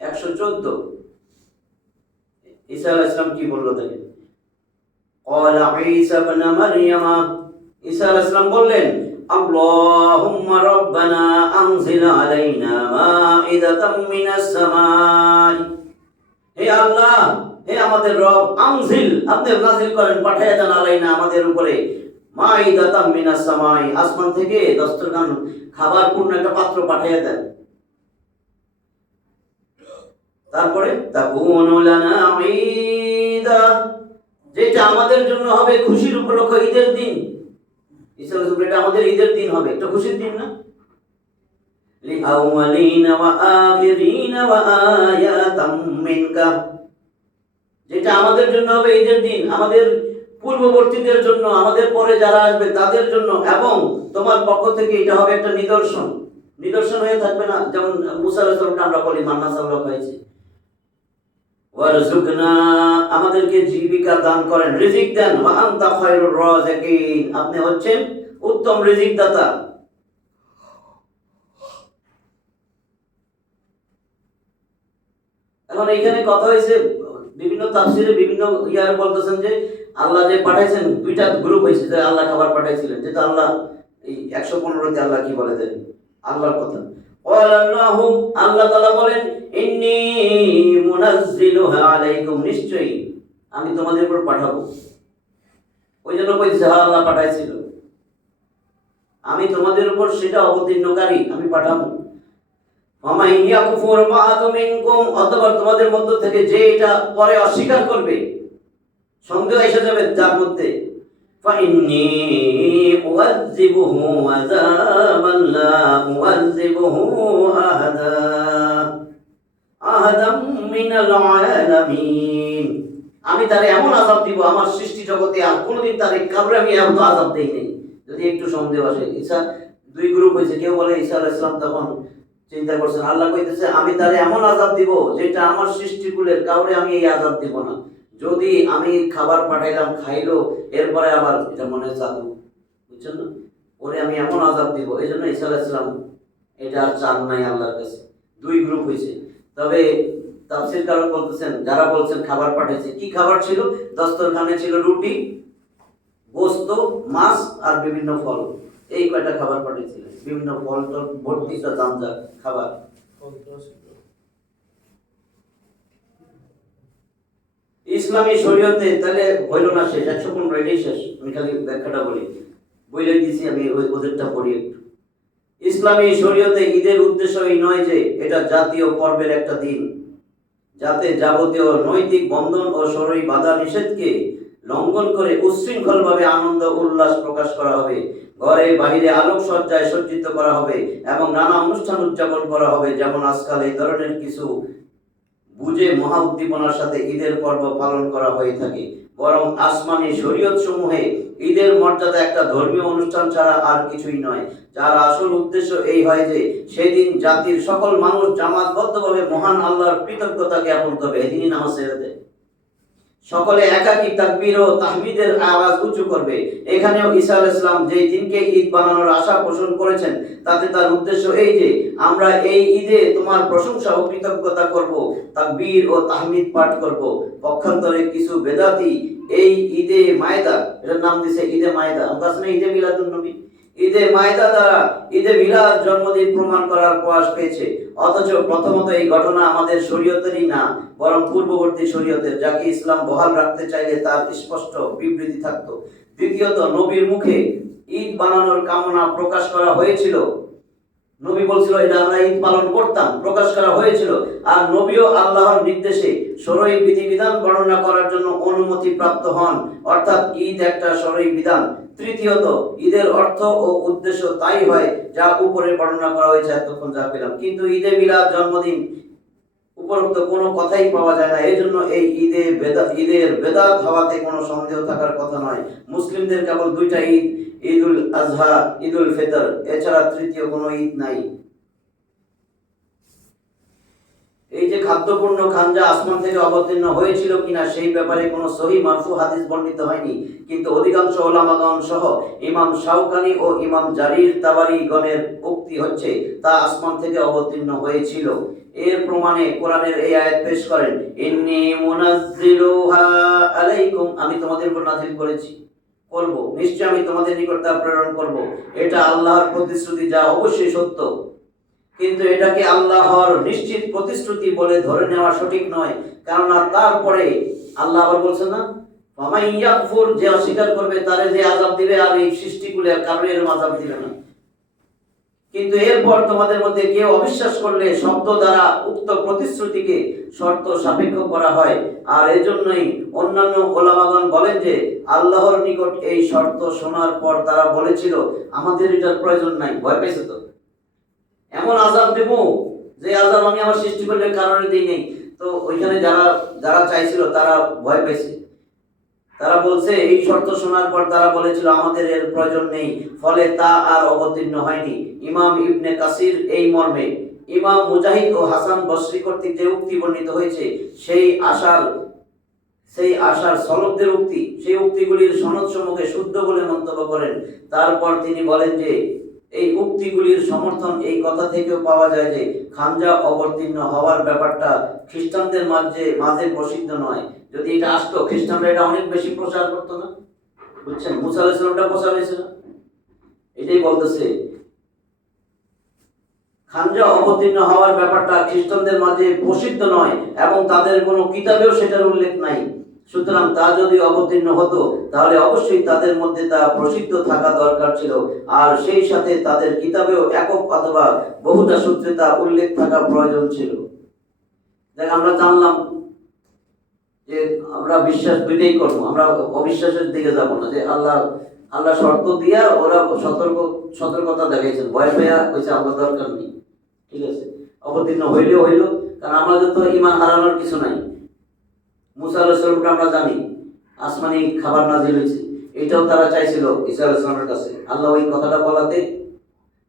114। ঈসা আলাইহিস সালাম কি বলল দেখেন, ক্বালা ঈসা ইবনে মারইয়াম, ঈসা আলাইহিস সালাম বললেন আল্লাহুম্মা রাব্বানা আনজিল আলাইনা মাইদাতাম মিনাস সামাই, হে আল্লাহ, হে আমাদের রব, আনজিল, আপনি নাজিল করেন, পাঠাইয়া দেন, আলাইনা, আমাদের উপরে, মাইদাতাম মিনাস সামাই, আসমান থেকে দস্তরখান, খাবার পূর্ণ একটা পাত্র পাঠাইয়া দেন। তারপরে তাকুনু লানা ঈদা, যেটা আমাদের জন্য হবে খুশির উপলক্ষ, ঈদের দিন। ঈসা এটা আমাদের ঈদের দিন হবে, একটা খুশির দিন না? লিআউয়ালিনা ওয়া আখিরিনা ওয়া আয়াতাম মিনকা, যেটা আমাদের জন্য হবে ঈদের দিন, আমাদের পূর্ববর্তীদের জন্য, আমাদের পরে যারা আসবে তাদের জন্য, এবং তোমার পক্ষ থেকে এটা হবে একটা নিদর্শন হয়ে থাকবে না, যেমন মুসা আলাইহিস সালামকে আমরা বলি মান্না সালওয়া খাইছে। ওয়ারযুকনা, আমাদেরকে জীবিকা দান করেন, রিজিক দেন, ওয়া আনতা খায়রুর রাযিকিন, আপনি হচ্ছেন উত্তম রিজিক দাতা। এখন এখানে কথা হয়েছে, বিভিন্ন তাফসিরে বিভিন্ন ইয়ার বলতেছেন যে আল্লাহ যে পাঠাইছেন, দুইটা গ্রুপ হয়েছে, যে আল্লাহ খাবার পাঠাইছিলেন, যেটা আল্লাহ এই 115তে আল্লাহ কি বলে দেন আল্লাহর কথা। আল্লাহ তাআলা বলেন ইন্নী মুনাজ্জিলুহা আলাইকুম, নিশ্চয়ই আমি তোমাদের উপর পাঠাবো। ওই জন্য কইছে হ্যাঁ আল্লাহ পাঠাইছিল, আমি তোমাদের উপর সেটা অবতীর্ণকারী, আমি পাঠাবো। ওয়ামান ইয়াকুফুর বা'দু মিনকুম, অতঃপর তোমাদের মধ্য থেকে যে এটা পরে অস্বীকার করবে, সন্দেহ এসে যাবে যার মধ্যে, ফাইন্নী উযাযিবুহু আযাবান লা উযাযিবুহু আহাদাম মিনাল আলামিন, আমি তারে এমন আযাব দিব আমার সৃষ্টি জগতে আর কোনোদিন তারে কাউরে আমি এত আযাব দেই নাই, যদি একটু সন্দেহ আসে। ঈসা দুই গ্রুপ হয়েছে, কেউ বলে ঈসা আলাইহিস সালাম তখন চিন্তা করছেন, আল্লাহ কইতেছে আমি তারে এমন আযাব দিব যেটা আমার সৃষ্টিকুলের কাউরে আমি এই আযাব দিব না। যদি আমি খাবার পাঠাইলাম খাইলো, এরপরে আবার এটা মনে জাদু, বুঝছেন না, ওরে আমি এমন আযাব দিব। এই জন্য ঈসা আলাইহিস সালাম এটা আর চান নাই আল্লাহর কাছে। দুই গ্রুপ হয়েছে। তবে তাফসীর কারক বলতেছেন, যারা বলছেন খাবার পাঠিয়েছে, কি খাবার ছিল? দস্তরখানে ছিল রুটি, গোস্ত, মাছ আর বিভিন্ন ফল। এই কয়টা খাবার পাঠিয়েছিলেন, বিভিন্ন ফল টল ভর্তি জামজা খাবার। ইসলামী শরীয়তে তাহলে হইল না শেষ, 115 এটাই শেষ। আমি খালি ব্যাখ্যাটা বলি, বইলে দিছি আমি, ওদেরটা পড়ি একটু। ইসলামী শরীয়তে ঈদের উদ্দেশ্য এই নয় যে এটা জাতীয় পর্বের একটা দিন, যাতে যাবতীয় নৈতিক বন্ধন ও শরঈ বাধা নিষেধকে লঙ্ঘন করে উচ্ছৃঙ্খলভাবে আনন্দ উল্লাস প্রকাশ করা হবে, ঘরে বাহিরে আলোকসজ্জায় সজ্জিত করা হবে এবং নানা অনুষ্ঠান উদযাপন করা হবে। যেমন আজকাল এই ধরনের কিছু বুঝে মহা উদ্দীপনার সাথে ঈদের পর্ব পালন করা হয়ে থাকে। বরং আসমানি শরীয়ত সমূহে ঈদের মর্যাদা একটা ধর্মীয় অনুষ্ঠান ছাড়া আর কিছুই নয়, যার আসল উদ্দেশ্য এই হয় যে সেদিন জাতির সকল মানুষ জামাতবদ্ধভাবে মহান আল্লাহর কৃতজ্ঞতা জ্ঞাপন করবে। এদিনই নামাজ ছেড়ে দেয়, সকলে একাকী তাকবীর ও তাহমিদের আওয়াজ উঁচু করবে। এখানেও ঈসা আলাইহিস সালাম যে দিনকে ঈদ বানানোর আশা পোষণ করেছেন, তাতে তার উদ্দেশ্য এই যে আমরা এই ঈদে তোমার প্রশংসা ও কৃতজ্ঞতা করব, তাকবীর ও তাহমিদ পাঠ করব। পক্ষান্তরে কিছু বেদাতি এই ঈদে মায়দা, এটার নাম দিয়েছে ঈদে মায়দা, আমরা আসলে ঈদে মিলাদুন নবী, ঈদে মায়দা দ্বারা ঈদে মিলাদ জন্মদিন প্রমাণ করার প্রয়াস পেয়েছে। অথচ প্রথমত এই ঘটনা আমাদের শরীয়তেরই না, বরং পূর্ববর্তী শরীয়তের, যাকে ইসলাম বহাল রাখতে চাইলে তার স্পষ্ট বিবৃতি থাকতো। দ্বিতীয়ত, নবীর মুখে ঈদ বানানোর কামনা প্রকাশ করা হয়েছিল। নবী বলছিল এটা আমরা ঈদ পালন করতাম, প্রকাশ করা হয়েছিল। আর নবীও আল্লাহর নির্দেশে শরঈ বিধিবিধান বর্ণনা করার জন্য অনুমতি প্রাপ্ত হন, অর্থাৎ ঈদ একটা শরঈ বিধান। তৃতীয়ত, ঈদের অর্থ ও উদ্দেশ্য তাই হয় যা উপরে বর্ণনা করা হয়েছে এতক্ষণ যা পেলাম। কিন্তু ঈদে মিলাদ জন্মদিন উপরোক্ত কোনো কথাই পাওয়া যায় না। এই জন্য এই ঈদের বেদাত হওয়াতে কোনো সন্দেহ থাকার কথা নয়। মুসলিমদের কেবল দুইটা ঈদ, ঈদুল আজহা, ঈদুল ফিতর, এছাড়া তৃতীয় কোনো ঈদ নাই। এই যে খাদ্যপূর্ণ খানজা আসমান থেকে অবতীর্ণ হয়েছিল কিনা সেই ব্যাপারে কোনো সহিহ মারফু হাদিস বর্ণিত হয়নি, কিন্তু অধিকাংশ উলামাগণ সহ ইমাম শাওকানি ও ইমাম জারির তাবারি গণের উক্তি হচ্ছে তা আসমান থেকে অবতীর্ণ হয়েছিল। এর প্রমাণে কোরআনের এই আয়াত পেশ করেন, ইন্নী মুনাজ্জিলুহা আলাইকুম, আমি তোমাদের উপর নাযিল করেছি, করব, নিশ্চয় আমি তোমাদের নিকট তা প্রেরণ করব। এটা আল্লাহর প্রতিশ্রুতি, যা অবশ্যই সত্য। কিন্তু এটাকে আল্লাহর নিশ্চিত প্রতিশ্রুতি বলে ধরে নেওয়া সঠিক নয়, কেননা তারপরে আল্লাহ আবার বলছেন না, ফামান ইয়াকফুর, যে অস্বীকার করবে তারে যে আযাব দিবে, আর এই সৃষ্টিকুলে কারো এর আযাব দিবে না। কিন্তু এরপর তোমাদের মধ্যে কেউ অবিশ্বাস করলে শব্দ দ্বারা উক্ত প্রতিশ্রুতিকে শর্ত সাপেক্ষ করা হয়। আর এজন্যই অন্যান্য ওলামাগণ বলেন যে আল্লাহর নিকট এই শর্ত শোনার পর তারা বলেছিল আমাদের এটার প্রয়োজন নাই, ভয় পেয়েছে তো, এমন আযাব দেব যে আযাব আমি আমার সৃষ্টিকুলের কারণে দিই নেই। তো ওইখানে যারা চাইছিল তারা ভয় পেয়েছে। তারা বলছে এই শর্ত শোনার পর তারা বলেছিল আমাদের এর প্রয়োজন নেই, ফলে তা আর অবতীর্ণ হয়নি। ইমাম ইবনে কাসির এই মর্মে, ইমাম মুজাহিদ ও হাসান বসরি কর্তৃক যে উক্তি বর্ণিত হয়েছে সেই আশার সলবদের উক্তি, সেই উক্তিগুলির সনদ সমূহকে শুদ্ধ বলে মন্তব্য করেন। তারপর তিনি বলেন যে এই উক্তিগুলির সমর্থন এই কথা থেকেও পাওয়া যায় যে খানজা অবতীর্ণ হওয়ার ব্যাপারটা খ্রিস্টানদের মাঝে প্রসিদ্ধ নয়। যদি এটা আসতো, খ্রিস্টানরা এটা অনেক বেশি প্রচার করতো না, বুঝছেন, মুসা আলাইহিস সালামটা প্রচার হয়েছিল। এটাই বলতেছে খানজা অবতীর্ণ হওয়ার ব্যাপারটা খ্রিস্টানদের মাঝে প্রসিদ্ধ নয় এবং তাদের কোনো কিতাবেও সেটার উল্লেখ নাই। সুতরাং তা যদি অবতীর্ণ হতো তাহলে অবশ্যই তাদের মধ্যে তা প্রসিদ্ধ থাকা দরকার ছিল, আর সেই সাথে তাদের কিতাবেও একক অথবা বহুতা সূত্রে তা উল্লেখ থাকা প্রয়োজন ছিল। দেখ, আমরা জানলাম যে আমরা বিশ্বাস দুইটাই করবো, আমরা অবিশ্বাসের দিকে যাব না। যে আল্লাহ শর্ত দিয়া ওরা সতর্কতা দেখাইছেন, ভয় পেয়া হয়েছে আমার দরকার নেই, ঠিক আছে, অবতীর্ণ হইলেও হইল, কারণ আমাদের তো ঈমান হারানোর কিছু নাই। মুসা আলাইহিস সালামকে আমরা জানি আসমানি খাবার নাজিল হয়েছে, এটাও তারা চাইছিল ঈসা আলাইহিস সালামের কাছে। আল্লাহ ওই কথাটা বলাতে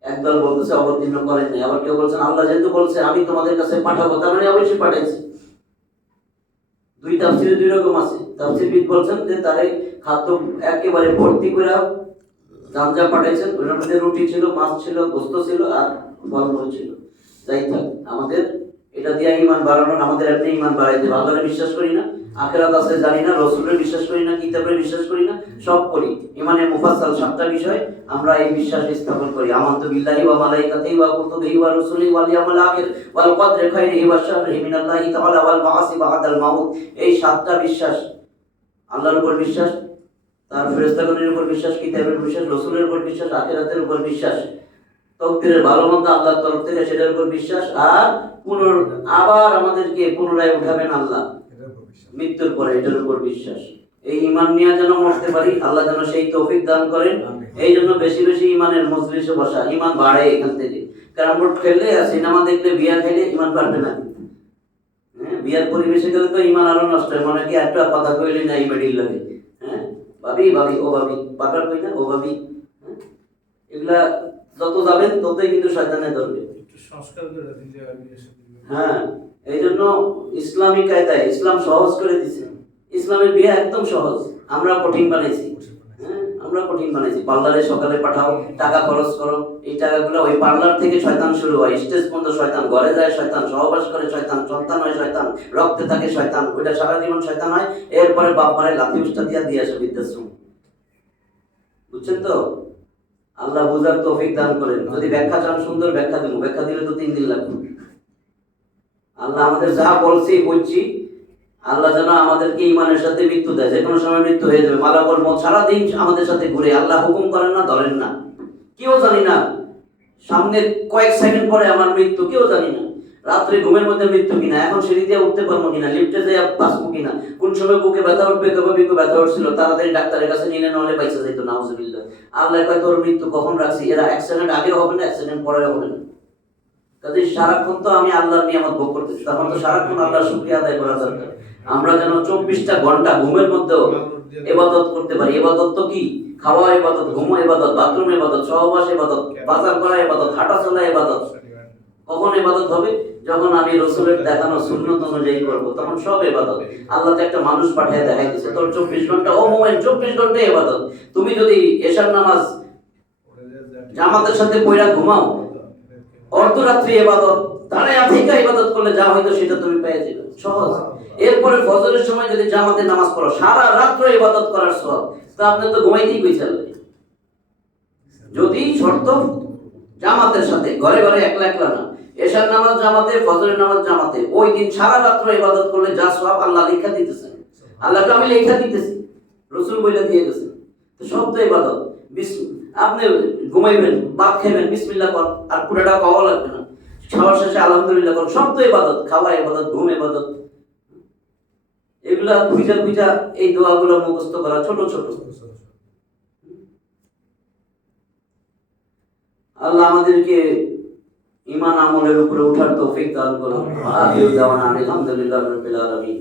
একদল বলতেছে অবতীর্ণ করেন নাই, আবার কেউ বলছেন আল্লাহ যেহেতু বলছে আমি তোমাদের কাছে পাঠাবো, তার মানে অবশ্যই পাঠাইছি। দুই তাফসিরে দুই রকম আছে। তাফসিরবিদ বলছেন যে তারে খাদ্য একেবারে ভর্তি করে গাঞ্জা পাঠাইছেন, ওর মধ্যে রুটি ছিল, মাছ ছিল, গোস্ত ছিল আর ফলমূল ছিল। যাই থাক, আমাদের এটা দিয়ে ঈমান বাড়ানোর, আমাদের এমনি ঈমান বাড়াইতে আল্লাহরে বিশ্বাস করি না, আখিরাত আছে জানি না, রাসূলের বিশ্বাস করি না, কিতাবের বিশ্বাস করি না, সব করি। ঈমানের মুফাসসাল 7টা বিষয় আমরা এই বিশ্বাস স্থাপন করি। আমানতু বিল্লাহি ওয়া মালাইকাতিহি ওয়া কুতুবিহি ওয়া রুসুলিহি ওয়াল ইয়াউমিল আখির ওয়াল কদরি খাইরিহি ওয়া শাররিহি মিনাল্লাহি তাআলা ওয়াল বা'সি বা'দাল মাউত। এই 7টা বিশ্বাস, আল্লাহর উপর বিশ্বাস, তার ফেরেশতাগণের উপর বিশ্বাস, কিতাবের বিশ্বাস, রাসূলের উপর বিশ্বাস, আখিরাতের উপর বিশ্বাস, তকদীরের ভালো মন্দ আল্লাহর তরফ থেকে সেটার উপর বিশ্বাস, আর আবার আমাদেরকে পুনরায় উঠাবেন আল্লাহ মৃত্যুর পরে, এটার উপর বিশ্বাস। এই ঈমান নিয়ে যেন মরতে পারি, আল্লাহ যেন সেই তৌফিক দান করেন। এই জন্য বেশি বেশি ঈমানের মজলিসে বসা, ঈমান বাড়ে এখান থেকে। ক্যারাম বোর্ড খেললে আর সিনেমা দেখলে বিয়ার খেলে ঈমান বাড়বে না। হ্যাঁ, বিয়ার পরিবেশে গেলে তো ঈমান আরো নষ্ট হয়। মনে কি একটা কথা কইলে না এই বেডির লাগে, হ্যাঁ ভাবি ভাবি ও ভাবি, পাকার কই না ও ভাবি, হ্যাঁ এগুলা যত যাবেন ততই কিন্তু শয়তানে ধরবে। একটু সংস্কার করে দিলে আমি হ্যাঁ, এই জন্য ইসলামী কায়দায় ইসলাম সহজ করে দিছে। ইসলামের বিয়ে একদম সহজ, আমরা কঠিন বানাইছি। হ্যাঁ, আমরা কঠিন বানাইছি। পার্লারে সকালে পাঠাও, টাকা খরচ করো, এই টাকাগুলো ওই পার্লার থেকে শয়তান শুরু হয়, স্টেজ পর্যন্ত শয়তান, ঘরে যায় শয়তান, সহবাস করে শয়তান, সন্তান হয় শয়তান, রক্তে থাকে শয়তান, ওইটা সারা জীবন শয়তান হয়। এরপরে বাপ মারে লাথি উষ্টা দিয়ে আসে বৃদ্ধাশ্রম। বুঝছেন তো? আল্লাহ বুঝার তৌফিক দান করেন। যদি ব্যাখ্যা চান সুন্দর ব্যাখ্যা দেবো, ব্যাখ্যা দিলে তো 3 দিন লাগবে। আল্লাহ আমাদের যা বলছি বুঝছি, আল্লাহ যেন আমাদেরকে ঈমানের সাথে মৃত্যু দেয়। যে কোনো সময় মৃত্যু হয়ে যাবে, মালাকুল মউত সারাদিন আমাদের সাথে ঘুরে, আল্লাহ হুকুম করেন না, ধরেন না, কেউ জানি না সামনে কয়েক সেকেন্ড পরে আমার মৃত্যু, কেউ জানি না। রাত্রে ঘুমের মধ্যে মৃত্যু কিনা, এখন সিঁড়ি দিয়ে উঠতে পারবো কিনা, লিফটে যেয়ে বাঁচবো কিনা, কোন সময় বুকে ব্যথা উঠবে, কবে বুকে ব্যথা উঠছিল, তাড়াতাড়ি ডাক্তারের কাছে নিলে, নাহলে বাইচা যাইতো, নাউজুবিল্লাহ। আল্লাহ কয় তোর মৃত্যু কখন রাখছি, এরা অ্যাক্সিডেন্ট আগেও হবে না, অ্যাক্সিডেন্ট পরেও হবে না। কাজে সারাক্ষণ তো আমি আল্লাহর নিয়ামত ভোগ করতেছি, তখন তো সারাক্ষণ আল্লাহর শুকরিয়া আদায় করা দরকার। আমরা যেন 24টা ঘন্টা ঘুমের মধ্যেও ইবাদত করতে পারি। ইবাদত তো কি? খাওয়া ইবাদত, ঘুম ইবাদত, বাথরুম ইবাদত, সহবাস ইবাদত, বাজার করা ইবাদত, হাঁটা চলা ইবাদত। কখন ইবাদত হবে? যখন আমি রাসূলের দেখানো সুন্নাত অনুযায়ী করব, তখন সব ইবাদত। আল্লাহ তো একটা মানুষ পাঠিয়ে দেখাই দিয়েছে, তোর 24 ঘন্টা, ও মোমেন 24 ঘন্টা ইবাদত। তুমি যদি এশার নামাজ জামাতের সাথে পড়া ঘুমাও, অর্ধরাত্রি ইবাদত, দাঁড়ায় থেকে ইবাদত করলে যা হয়তো সেটা তুমি পেয়ে যাবে, সহজ। এরপরে ফজরের সময় যদি জামাতে নামাজ পড়ো, সারা রাত ইবাদত করার সওয়াব। তা আপনি তো ঘুমাইতেই কইছেন। যদি শর্ত জামাতের সাথে, ঘরে ঘরে একলা একলা না, এশার নামাজ জামাতে, ফজরের নামাজ জামাতে, ওই দিন সারা রাত ইবাদত করলে যা সওয়াব আল্লাহ লেখা দিতেছেন। আল্লাহকে আমি লেখা দিতেছি, রাসূল বলে দিয়ে গেছেন। তো সব তো ইবাদত। আপনি ঘুমাইবেন, ভাত খাইবেন, বিসমিল্লাহ কর, আর পুরোটা খাওয়া লাগবে না, খাওয়ার শেষে আলহামদুলিল্লাহ কর, সব তো ইবাদত। খাওয়া ইবাদত, ঘুম ইবাদত। এগুলা খুঁজা খুঁজা এই দোয়াগুলো মুখস্থ করা, ছোট ছোট। আল্লাহ আমাদেরকে ঈমান আমলের উপরে ওঠার তৌফিক দান করুন। আলহামদুলিল্লাহ রাব্বিল আলামিন।